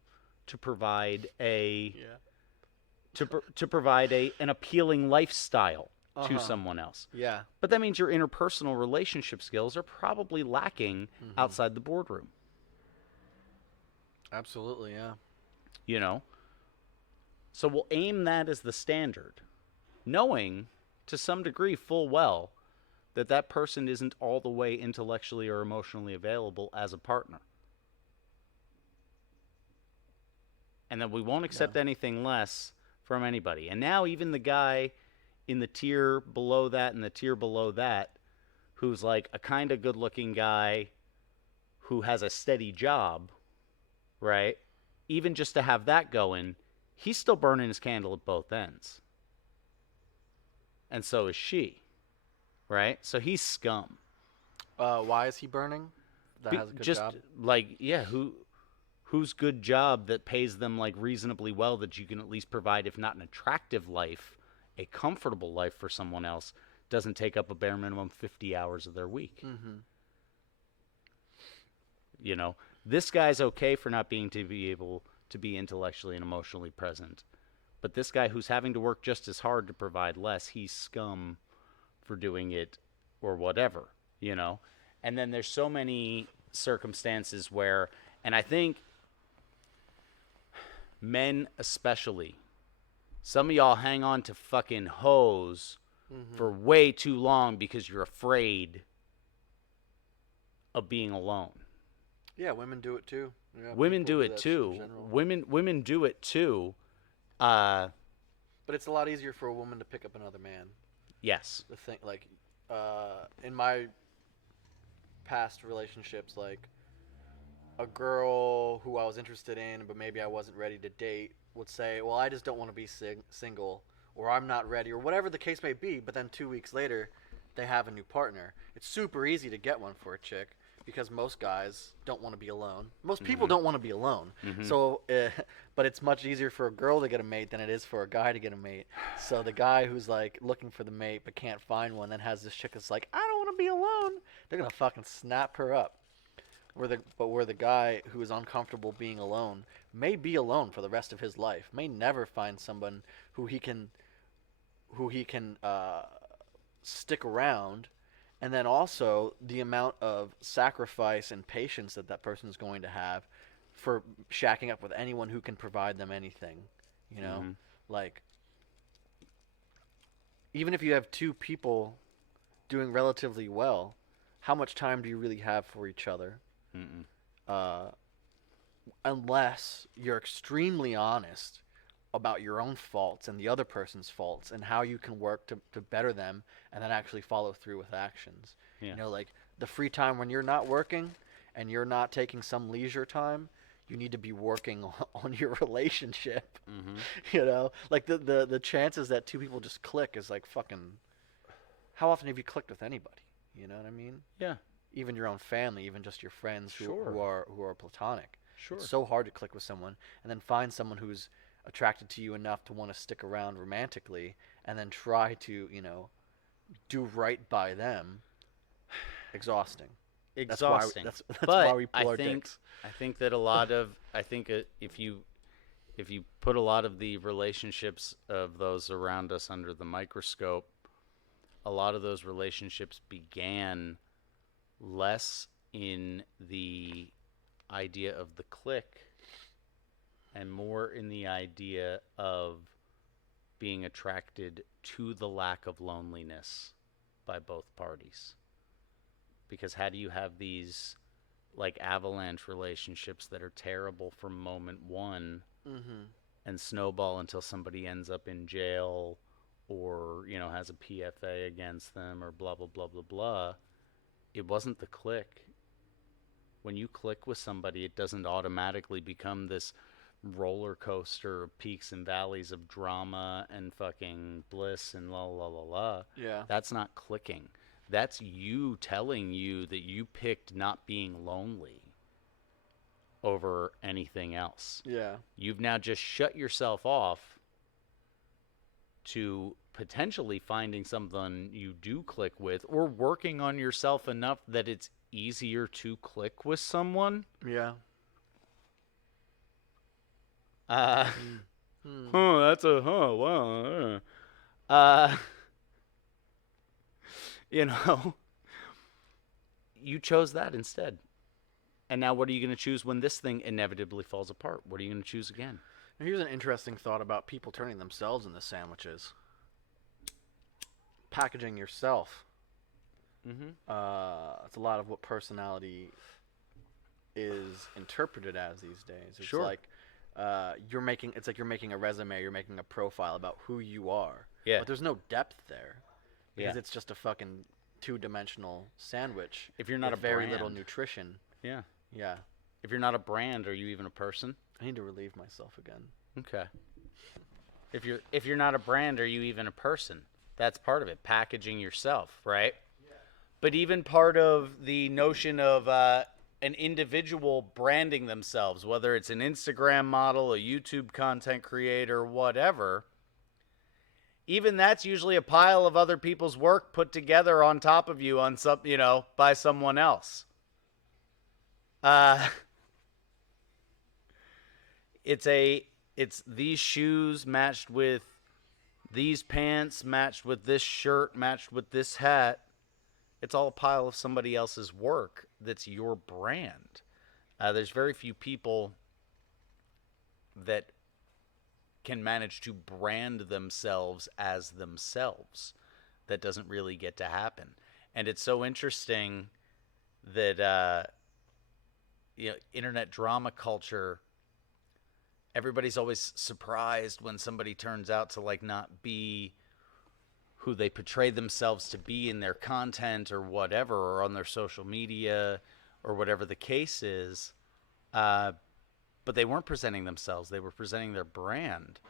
to provide a Yeah. to provide a an appealing lifestyle to Uh-huh. someone else. Yeah. But that means your interpersonal relationship skills are probably lacking outside the boardroom, Absolutely, yeah. you know? So we'll aim that as the standard, knowing to some degree full well that that person isn't all the way intellectually or emotionally available as a partner. And that we won't Yeah. accept anything less from anybody. And now even the guy in the tier below that and the tier below that who's like a kind of good-looking guy who has a steady job, right? Even just to have that going, he's still burning his candle at both ends. And so is she, right? So he's scum. Why is he burning? That has a good Just job. like, yeah, whose good job that pays them like reasonably well that you can at least provide, if not an attractive life, a comfortable life for someone else, doesn't take up a bare minimum 50 hours of their week. Mm-hmm. You know, this guy's okay for not being to be able to be intellectually and emotionally present. But this guy who's having to work just as hard to provide less, he's scum for doing it or whatever, you know? And then there's so many circumstances where, and I think men especially, some of y'all hang on to fucking hoes for way too long because you're afraid of being alone. Yeah, women do it too. Yeah, Women people do it that shit too. in general. Women do it too. But it's a lot easier for a woman to pick up another man. Yes. The thing, like, in my past relationships, like, a girl who I was interested in, but maybe I wasn't ready to date, would say, "Well, I just don't want to be single," or "I'm not ready," or whatever the case may be. But then 2 weeks later, they have a new partner. It's super easy to get one for a chick because most guys don't want to be alone. Most people don't want to be alone. So, but it's much easier for a girl to get a mate than it is for a guy to get a mate. So the guy who's like looking for the mate but can't find one, then has this chick that's like, "I don't want to be alone." They're gonna fucking snap her up. Where the guy who is uncomfortable being alone may be alone for the rest of his life, may never find someone who he can stick around, and then also the amount of sacrifice and patience that that person is going to have for shacking up with anyone who can provide them anything, you know, like even if you have two people doing relatively well, how much time do you really have for each other? Uh, unless you're extremely honest about your own faults and the other person's faults and how you can work to better them and then actually follow through with actions. Yeah. You know, like the free time when you're not working and you're not taking some leisure time, you need to be working on your relationship. You know, like the chances that two people just click is like fucking. How often have you clicked with anybody? You know what I mean? Yeah. Even your own family, even just your friends who Sure. who are platonic. Sure. It's so hard to click with someone and then find someone who's attracted to you enough to want to stick around romantically and then try to, you know, do right by them. Exhausting. Exhausting. That's but why we pull our think dicks. I think that a lot of if you put a lot of the relationships of those around us under the microscope, a lot of those relationships began less in the idea of the click and more in the idea of being attracted to the lack of loneliness by both parties. Because how do you have these like avalanche relationships that are terrible from moment one and snowball until somebody ends up in jail or, you know, has a PFA against them or blah, blah, blah, blah, blah? It wasn't the click. When you click with somebody, it doesn't automatically become this roller coaster of peaks and valleys of drama and fucking bliss and la la la la. Yeah. That's not clicking. That's you telling you that you picked not being lonely over anything else. Yeah. You've now just shut yourself off to potentially finding something you do click with, or working on yourself enough that it's easier to click with someone. Yeah. Uh, that's a, wow. You know, you chose that instead. And now what are you going to choose when this thing inevitably falls apart? What are you going to choose again? Here's an interesting thought about people turning themselves into sandwiches. Packaging yourself. Mm-hmm. It's a lot of what personality is interpreted as these days. It's Sure. like you're making a resume, you're making a profile about who you are. Yeah. But there's no depth there because Yeah. it's just a fucking two-dimensional sandwich. If you're not with a very brand. little nutrition. Yeah. Yeah. If you're not a brand, are you even a person? I need to relieve myself again. Okay. If you're not a brand, are you even a person? That's part of it, packaging yourself, right? Yeah. But even part of the notion of an individual branding themselves, whether it's an Instagram model, a YouTube content creator, whatever, even that's usually a pile of other people's work put together on top of you on some, by someone else. It's these shoes matched with these pants, matched with this shirt, matched with this hat. It's all a pile of somebody else's work that's your brand. There's very few people that can manage to brand themselves as themselves. That doesn't really get to happen. And it's so interesting that internet drama culture, everybody's always surprised when somebody turns out to not be who they portray themselves to be in their content or whatever, or on their social media or whatever the case is. But they weren't presenting themselves. They were presenting their brand.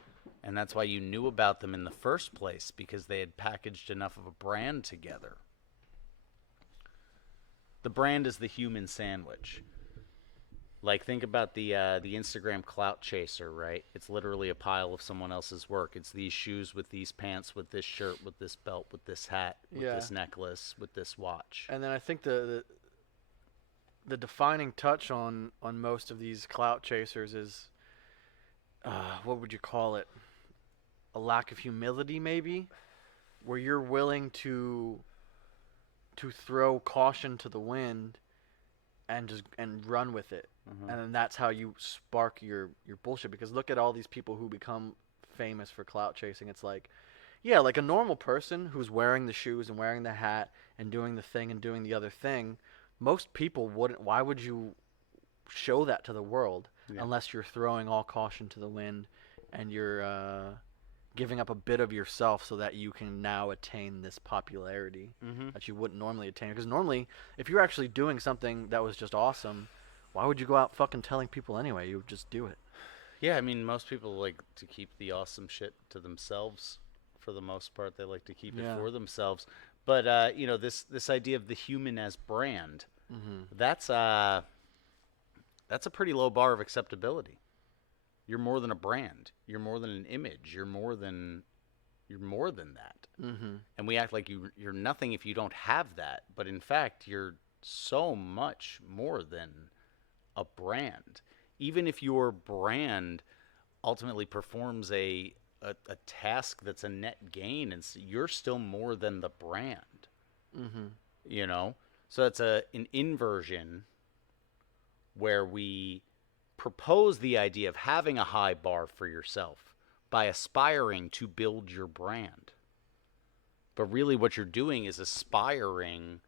And that's why you knew about them in the first place, because they had packaged enough of a brand together. The brand is the human sandwich. Think about the Instagram clout chaser, right? It's literally a pile of someone else's work. It's these shoes with these pants, with this shirt, with this belt, with this hat, with this necklace, with this watch. And then I think the defining touch on most of these clout chasers is, what would you call it? A lack of humility, maybe, where you're willing to throw caution to the wind and run with it. Mm-hmm. And then that's how you spark your bullshit. Because look at all these people who become famous for clout chasing. It's like, yeah, like a normal person who's wearing the shoes and wearing the hat and doing the thing and doing the other thing, most people wouldn't. Why would you show that to the world unless you're throwing all caution to the wind and you're giving up a bit of yourself so that you can now attain this popularity that you wouldn't normally attain? Because normally, if you're actually doing something that was just awesome, why would you go out fucking telling people anyway? You would just do it. Yeah, I mean, most people like to keep the awesome shit to themselves. For the most part, they like to keep it for themselves. But this idea of the human as brand, that's a pretty low bar of acceptability. You're more than a brand. You're more than an image. You're more than that. Mm-hmm. And we act like you're nothing if you don't have that. But in fact, you're so much more than a brand. Even if your brand ultimately performs a task that's a net gain, and you're still more than the brand. Mm-hmm. So it's an inversion where we propose the idea of having a high bar for yourself by aspiring to build your brand. But really what you're doing is aspiring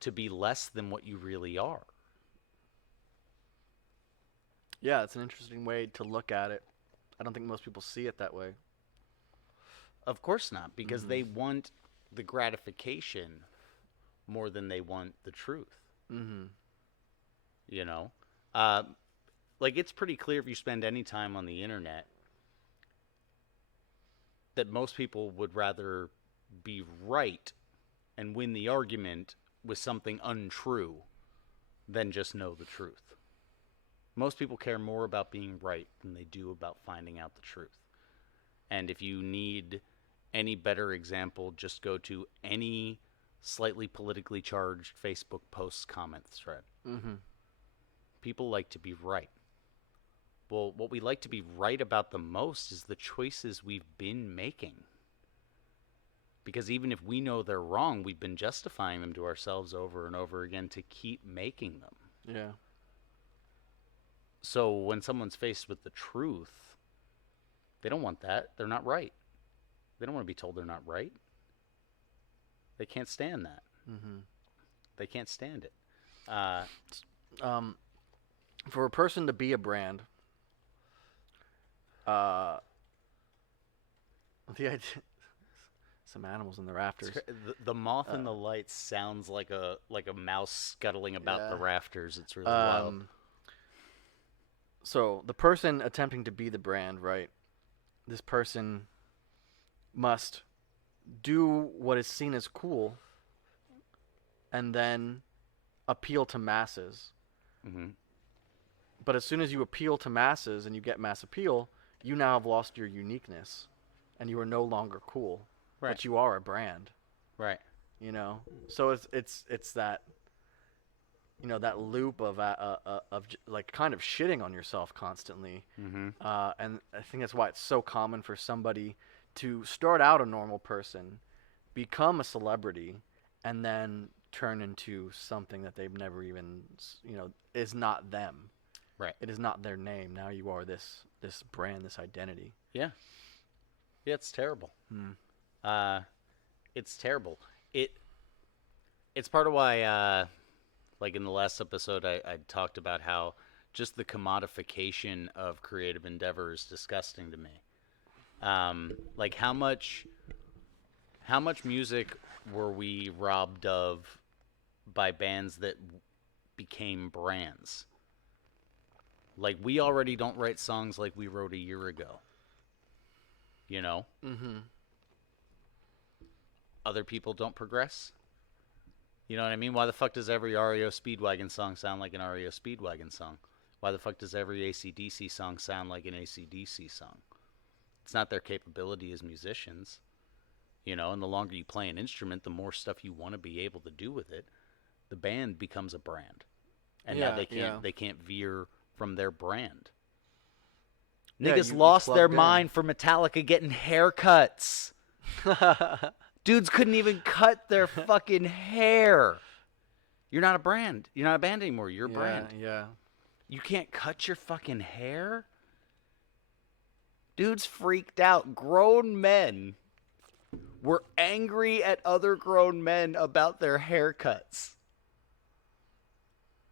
to be less than what you really are. Yeah, it's an interesting way to look at it. I don't think most people see it that way. Of course not, because they want the gratification more than they want the truth. Mm-hmm. you know? Uh, like, it's pretty clear if you spend any time on the internet that most people would rather be right and win the argument with something untrue than just know the truth. Most people care more about being right than they do about finding out the truth. And if you need any better example, just go to any slightly politically charged Facebook post comment thread. Mm-hmm. People like to be right. Well, what we like to be right about the most is the choices we've been making. Because even if we know they're wrong, we've been justifying them to ourselves over and over again to keep making them. Yeah. So when someone's faced with the truth, they don't want that. They're not right. They don't want to be told they're not right. They can't stand that. Mm-hmm. They can't stand it. For a person to be a brand, the idea, some animals in the rafters. The moth in the lights sounds like a mouse scuttling about the rafters. It's really wild. So the person attempting to be the brand, right? This person must do what is seen as cool and then appeal to masses. Mm-hmm. But as soon as you appeal to masses and you get mass appeal, you now have lost your uniqueness and you are no longer cool. Right. But you are a brand. Right. You know? So it's that, you know, that loop of like kind of shitting on yourself constantly. Mm-hmm. And I think that's why it's so common for somebody to start out a normal person, become a celebrity, and then turn into something that they've never even, you know, is not them. Right. It is not their name. Now you are this brand, this identity. Yeah. Yeah, it's terrible. Hmm. It's terrible. It's part of why, like in the last episode, I talked about how just the commodification of creative endeavor is disgusting to me. Like how much music were we robbed of by bands that became brands? Like, we already don't write songs like we wrote a year ago. You know? Mm-hmm. Other people don't progress. You know what I mean? Why the fuck does every REO Speedwagon song sound like an REO Speedwagon song? Why the fuck does every AC/DC song sound like an AC/DC song? It's not their capability as musicians. You know, and the longer you play an instrument, the more stuff you want to be able to do with it. The band becomes a brand. And now they can't veer from their brand. Niggas lost their mind for Metallica getting haircuts. Dudes couldn't even cut their fucking hair. You're not a brand. You're not a band anymore. You're a brand. Yeah. You can't cut your fucking hair? Dudes freaked out. Grown men were angry at other grown men about their haircuts.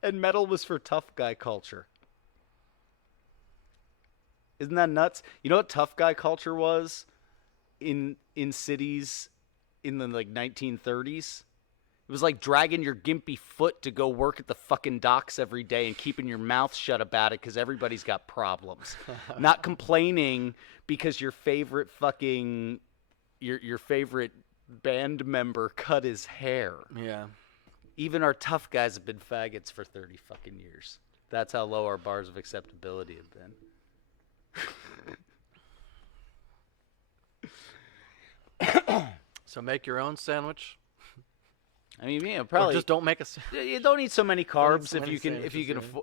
And metal was for tough guy culture. Isn't that nuts? You know what tough guy culture was in cities in the like 1930s? It was like dragging your gimpy foot to go work at the fucking docks every day and keeping your mouth shut about it because everybody's got problems. Not complaining because your favorite fucking your favorite band member cut his hair. Yeah. Even our tough guys have been faggots for 30 fucking years. That's how low our bars of acceptability have been. So make your own sandwich. I mean, yeah, probably or just don't make a. You don't eat so many carbs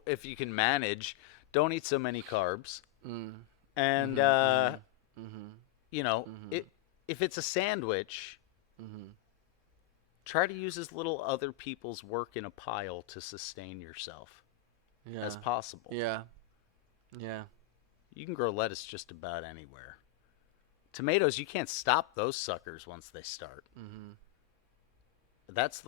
if you can manage. Don't eat so many carbs. And you know, if it's a sandwich, try to use as little other people's work in a pile to sustain yourself as possible. Yeah. You can grow lettuce just about anywhere. Tomatoes, you can't stop those suckers once they start. That's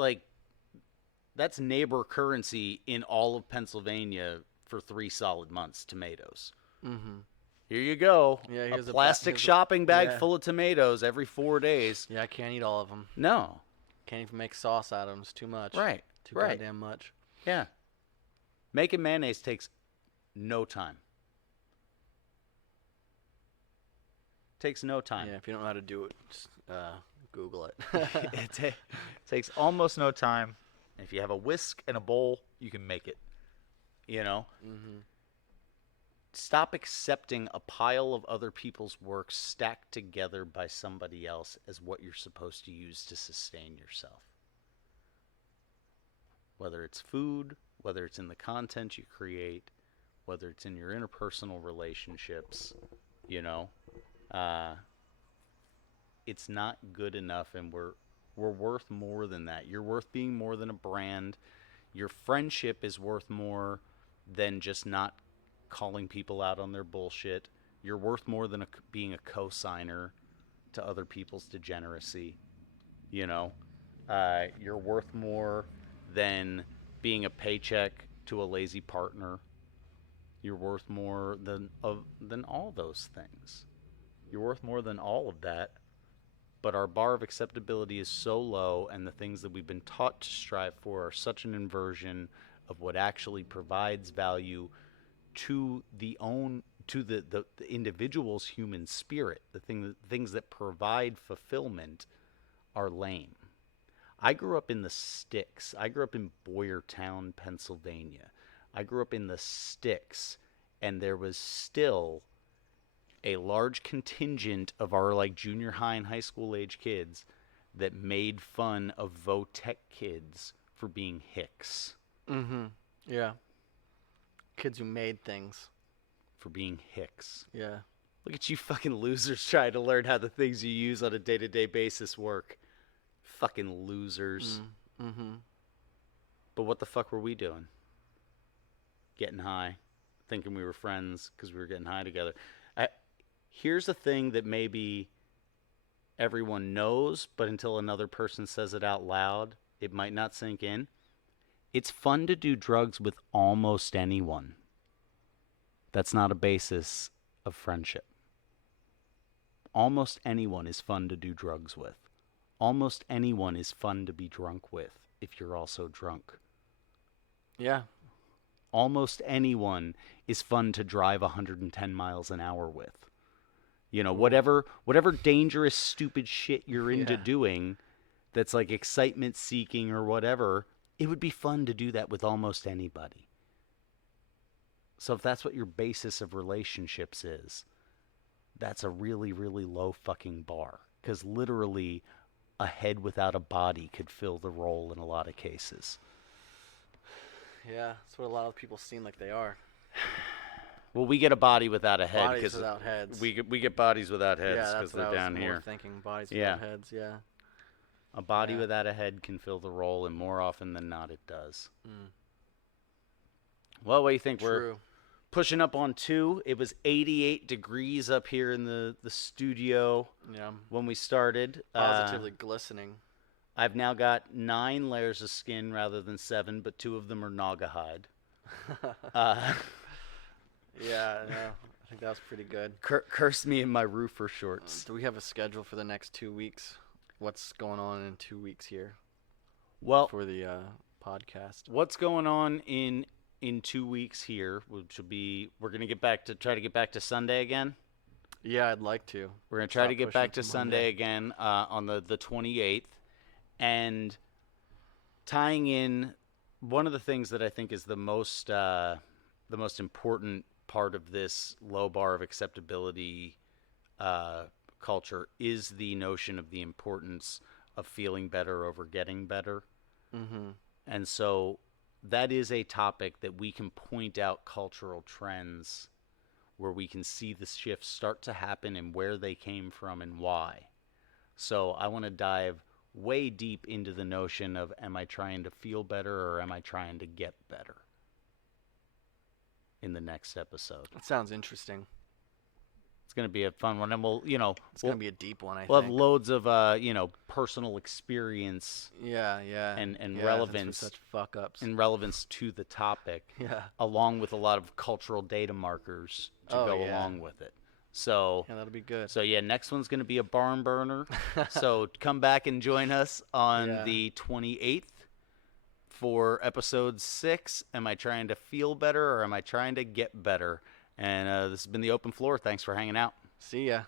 neighbor currency in all of Pennsylvania for 3 solid months. Tomatoes. Here you go. Yeah, a plastic shopping bag yeah. full of tomatoes every 4 days. Yeah, I can't eat all of them. No. Can't even make sauce out of them. It's too much. Right. Too goddamn much. Yeah. Making mayonnaise takes no time. Takes no time. Yeah, if you don't know how to do it, just Google it. It takes almost no time. If you have a whisk and a bowl, you can make it. You know? Mm-hmm. Stop accepting a pile of other people's work stacked together by somebody else as what you're supposed to use to sustain yourself. Whether it's food, whether it's in the content you create, whether it's in your interpersonal relationships, you know, it's not good enough, and we're worth more than that. You're worth being more than a brand. Your friendship is worth more than just not calling people out on their bullshit. You're worth more than being a co-signer to other people's degeneracy. You know, you're worth more than being a paycheck to a lazy partner. You're worth more than all those things. You're worth more than all of that. But our bar of acceptability is so low, and the things that we've been taught to strive for are such an inversion of what actually provides value to the individual's human spirit. Things that provide fulfillment are lame. I grew up in the sticks. I grew up in Boyertown, Pennsylvania. I grew up in the sticks, and there was still a large contingent of our like junior high and high school age kids that made fun of Votech kids for being hicks. Mm-hmm. Yeah. Kids who made things. For being hicks. Yeah. Look at you fucking losers trying to learn how the things you use on a day-to-day basis work. Fucking losers. Mm-hmm. But what the fuck were we doing? Getting high. Thinking we were friends because we were getting high together. Here's a thing that maybe everyone knows, but until another person says it out loud, it might not sink in. It's fun to do drugs with almost anyone. That's not a basis of friendship. Almost anyone is fun to do drugs with. Almost anyone is fun to be drunk with if you're also drunk. Yeah. Almost anyone is fun to drive 110 miles an hour with. You know, whatever dangerous, stupid shit you're into doing that's like excitement seeking or whatever, it would be fun to do that with almost anybody. So if that's what your basis of relationships is, that's a really, really low fucking bar. Because literally, a head without a body could fill the role in a lot of cases. Yeah, that's what a lot of people seem like they are. Well, we get a body without a head. Bodies without heads. We get bodies without heads because they're down here. Yeah, thinking bodies without heads. Yeah. A body without a head can fill the role, and more often than not, it does. Mm. Well, what do you think? True. We're pushing up on 2. It was 88 degrees up here in the studio when we started. Positively glistening. I've now got 9 layers of skin rather than 7, but 2 of them are naga hide. Yeah, I think that was pretty good. Curse me in my roofer shorts. Do we have a schedule for the next 2 weeks? What's going on in 2 weeks here? Well, for the podcast. What's going on in 2 weeks here, which will be, we're going to try to get back to Sunday again. Yeah, I'd like to. We're going to try to get back to Sunday again on the 28th. And tying in one of the things that I think is the most important part of this low bar of acceptability culture is the notion of the importance of feeling better over getting better. Mm-hmm. And so that is a topic that we can point out cultural trends where we can see the shifts start to happen and where they came from and why. So I want to dive way deep into the notion of, am I trying to feel better or am I trying to get better in the next episode? That sounds interesting. It's going to be a fun one, and it's going to be a deep one. We'll have loads of personal experience. Yeah. And relevance. Such fuck ups. And relevance to the topic. Yeah. Along with a lot of cultural data markers to go along with it. So yeah, that'll be good. So yeah, next one's going to be a barn burner. So come back and join us on the 28th for episode 6. Am I trying to feel better or am I trying to get better? And this has been the open floor. Thanks for hanging out. See ya.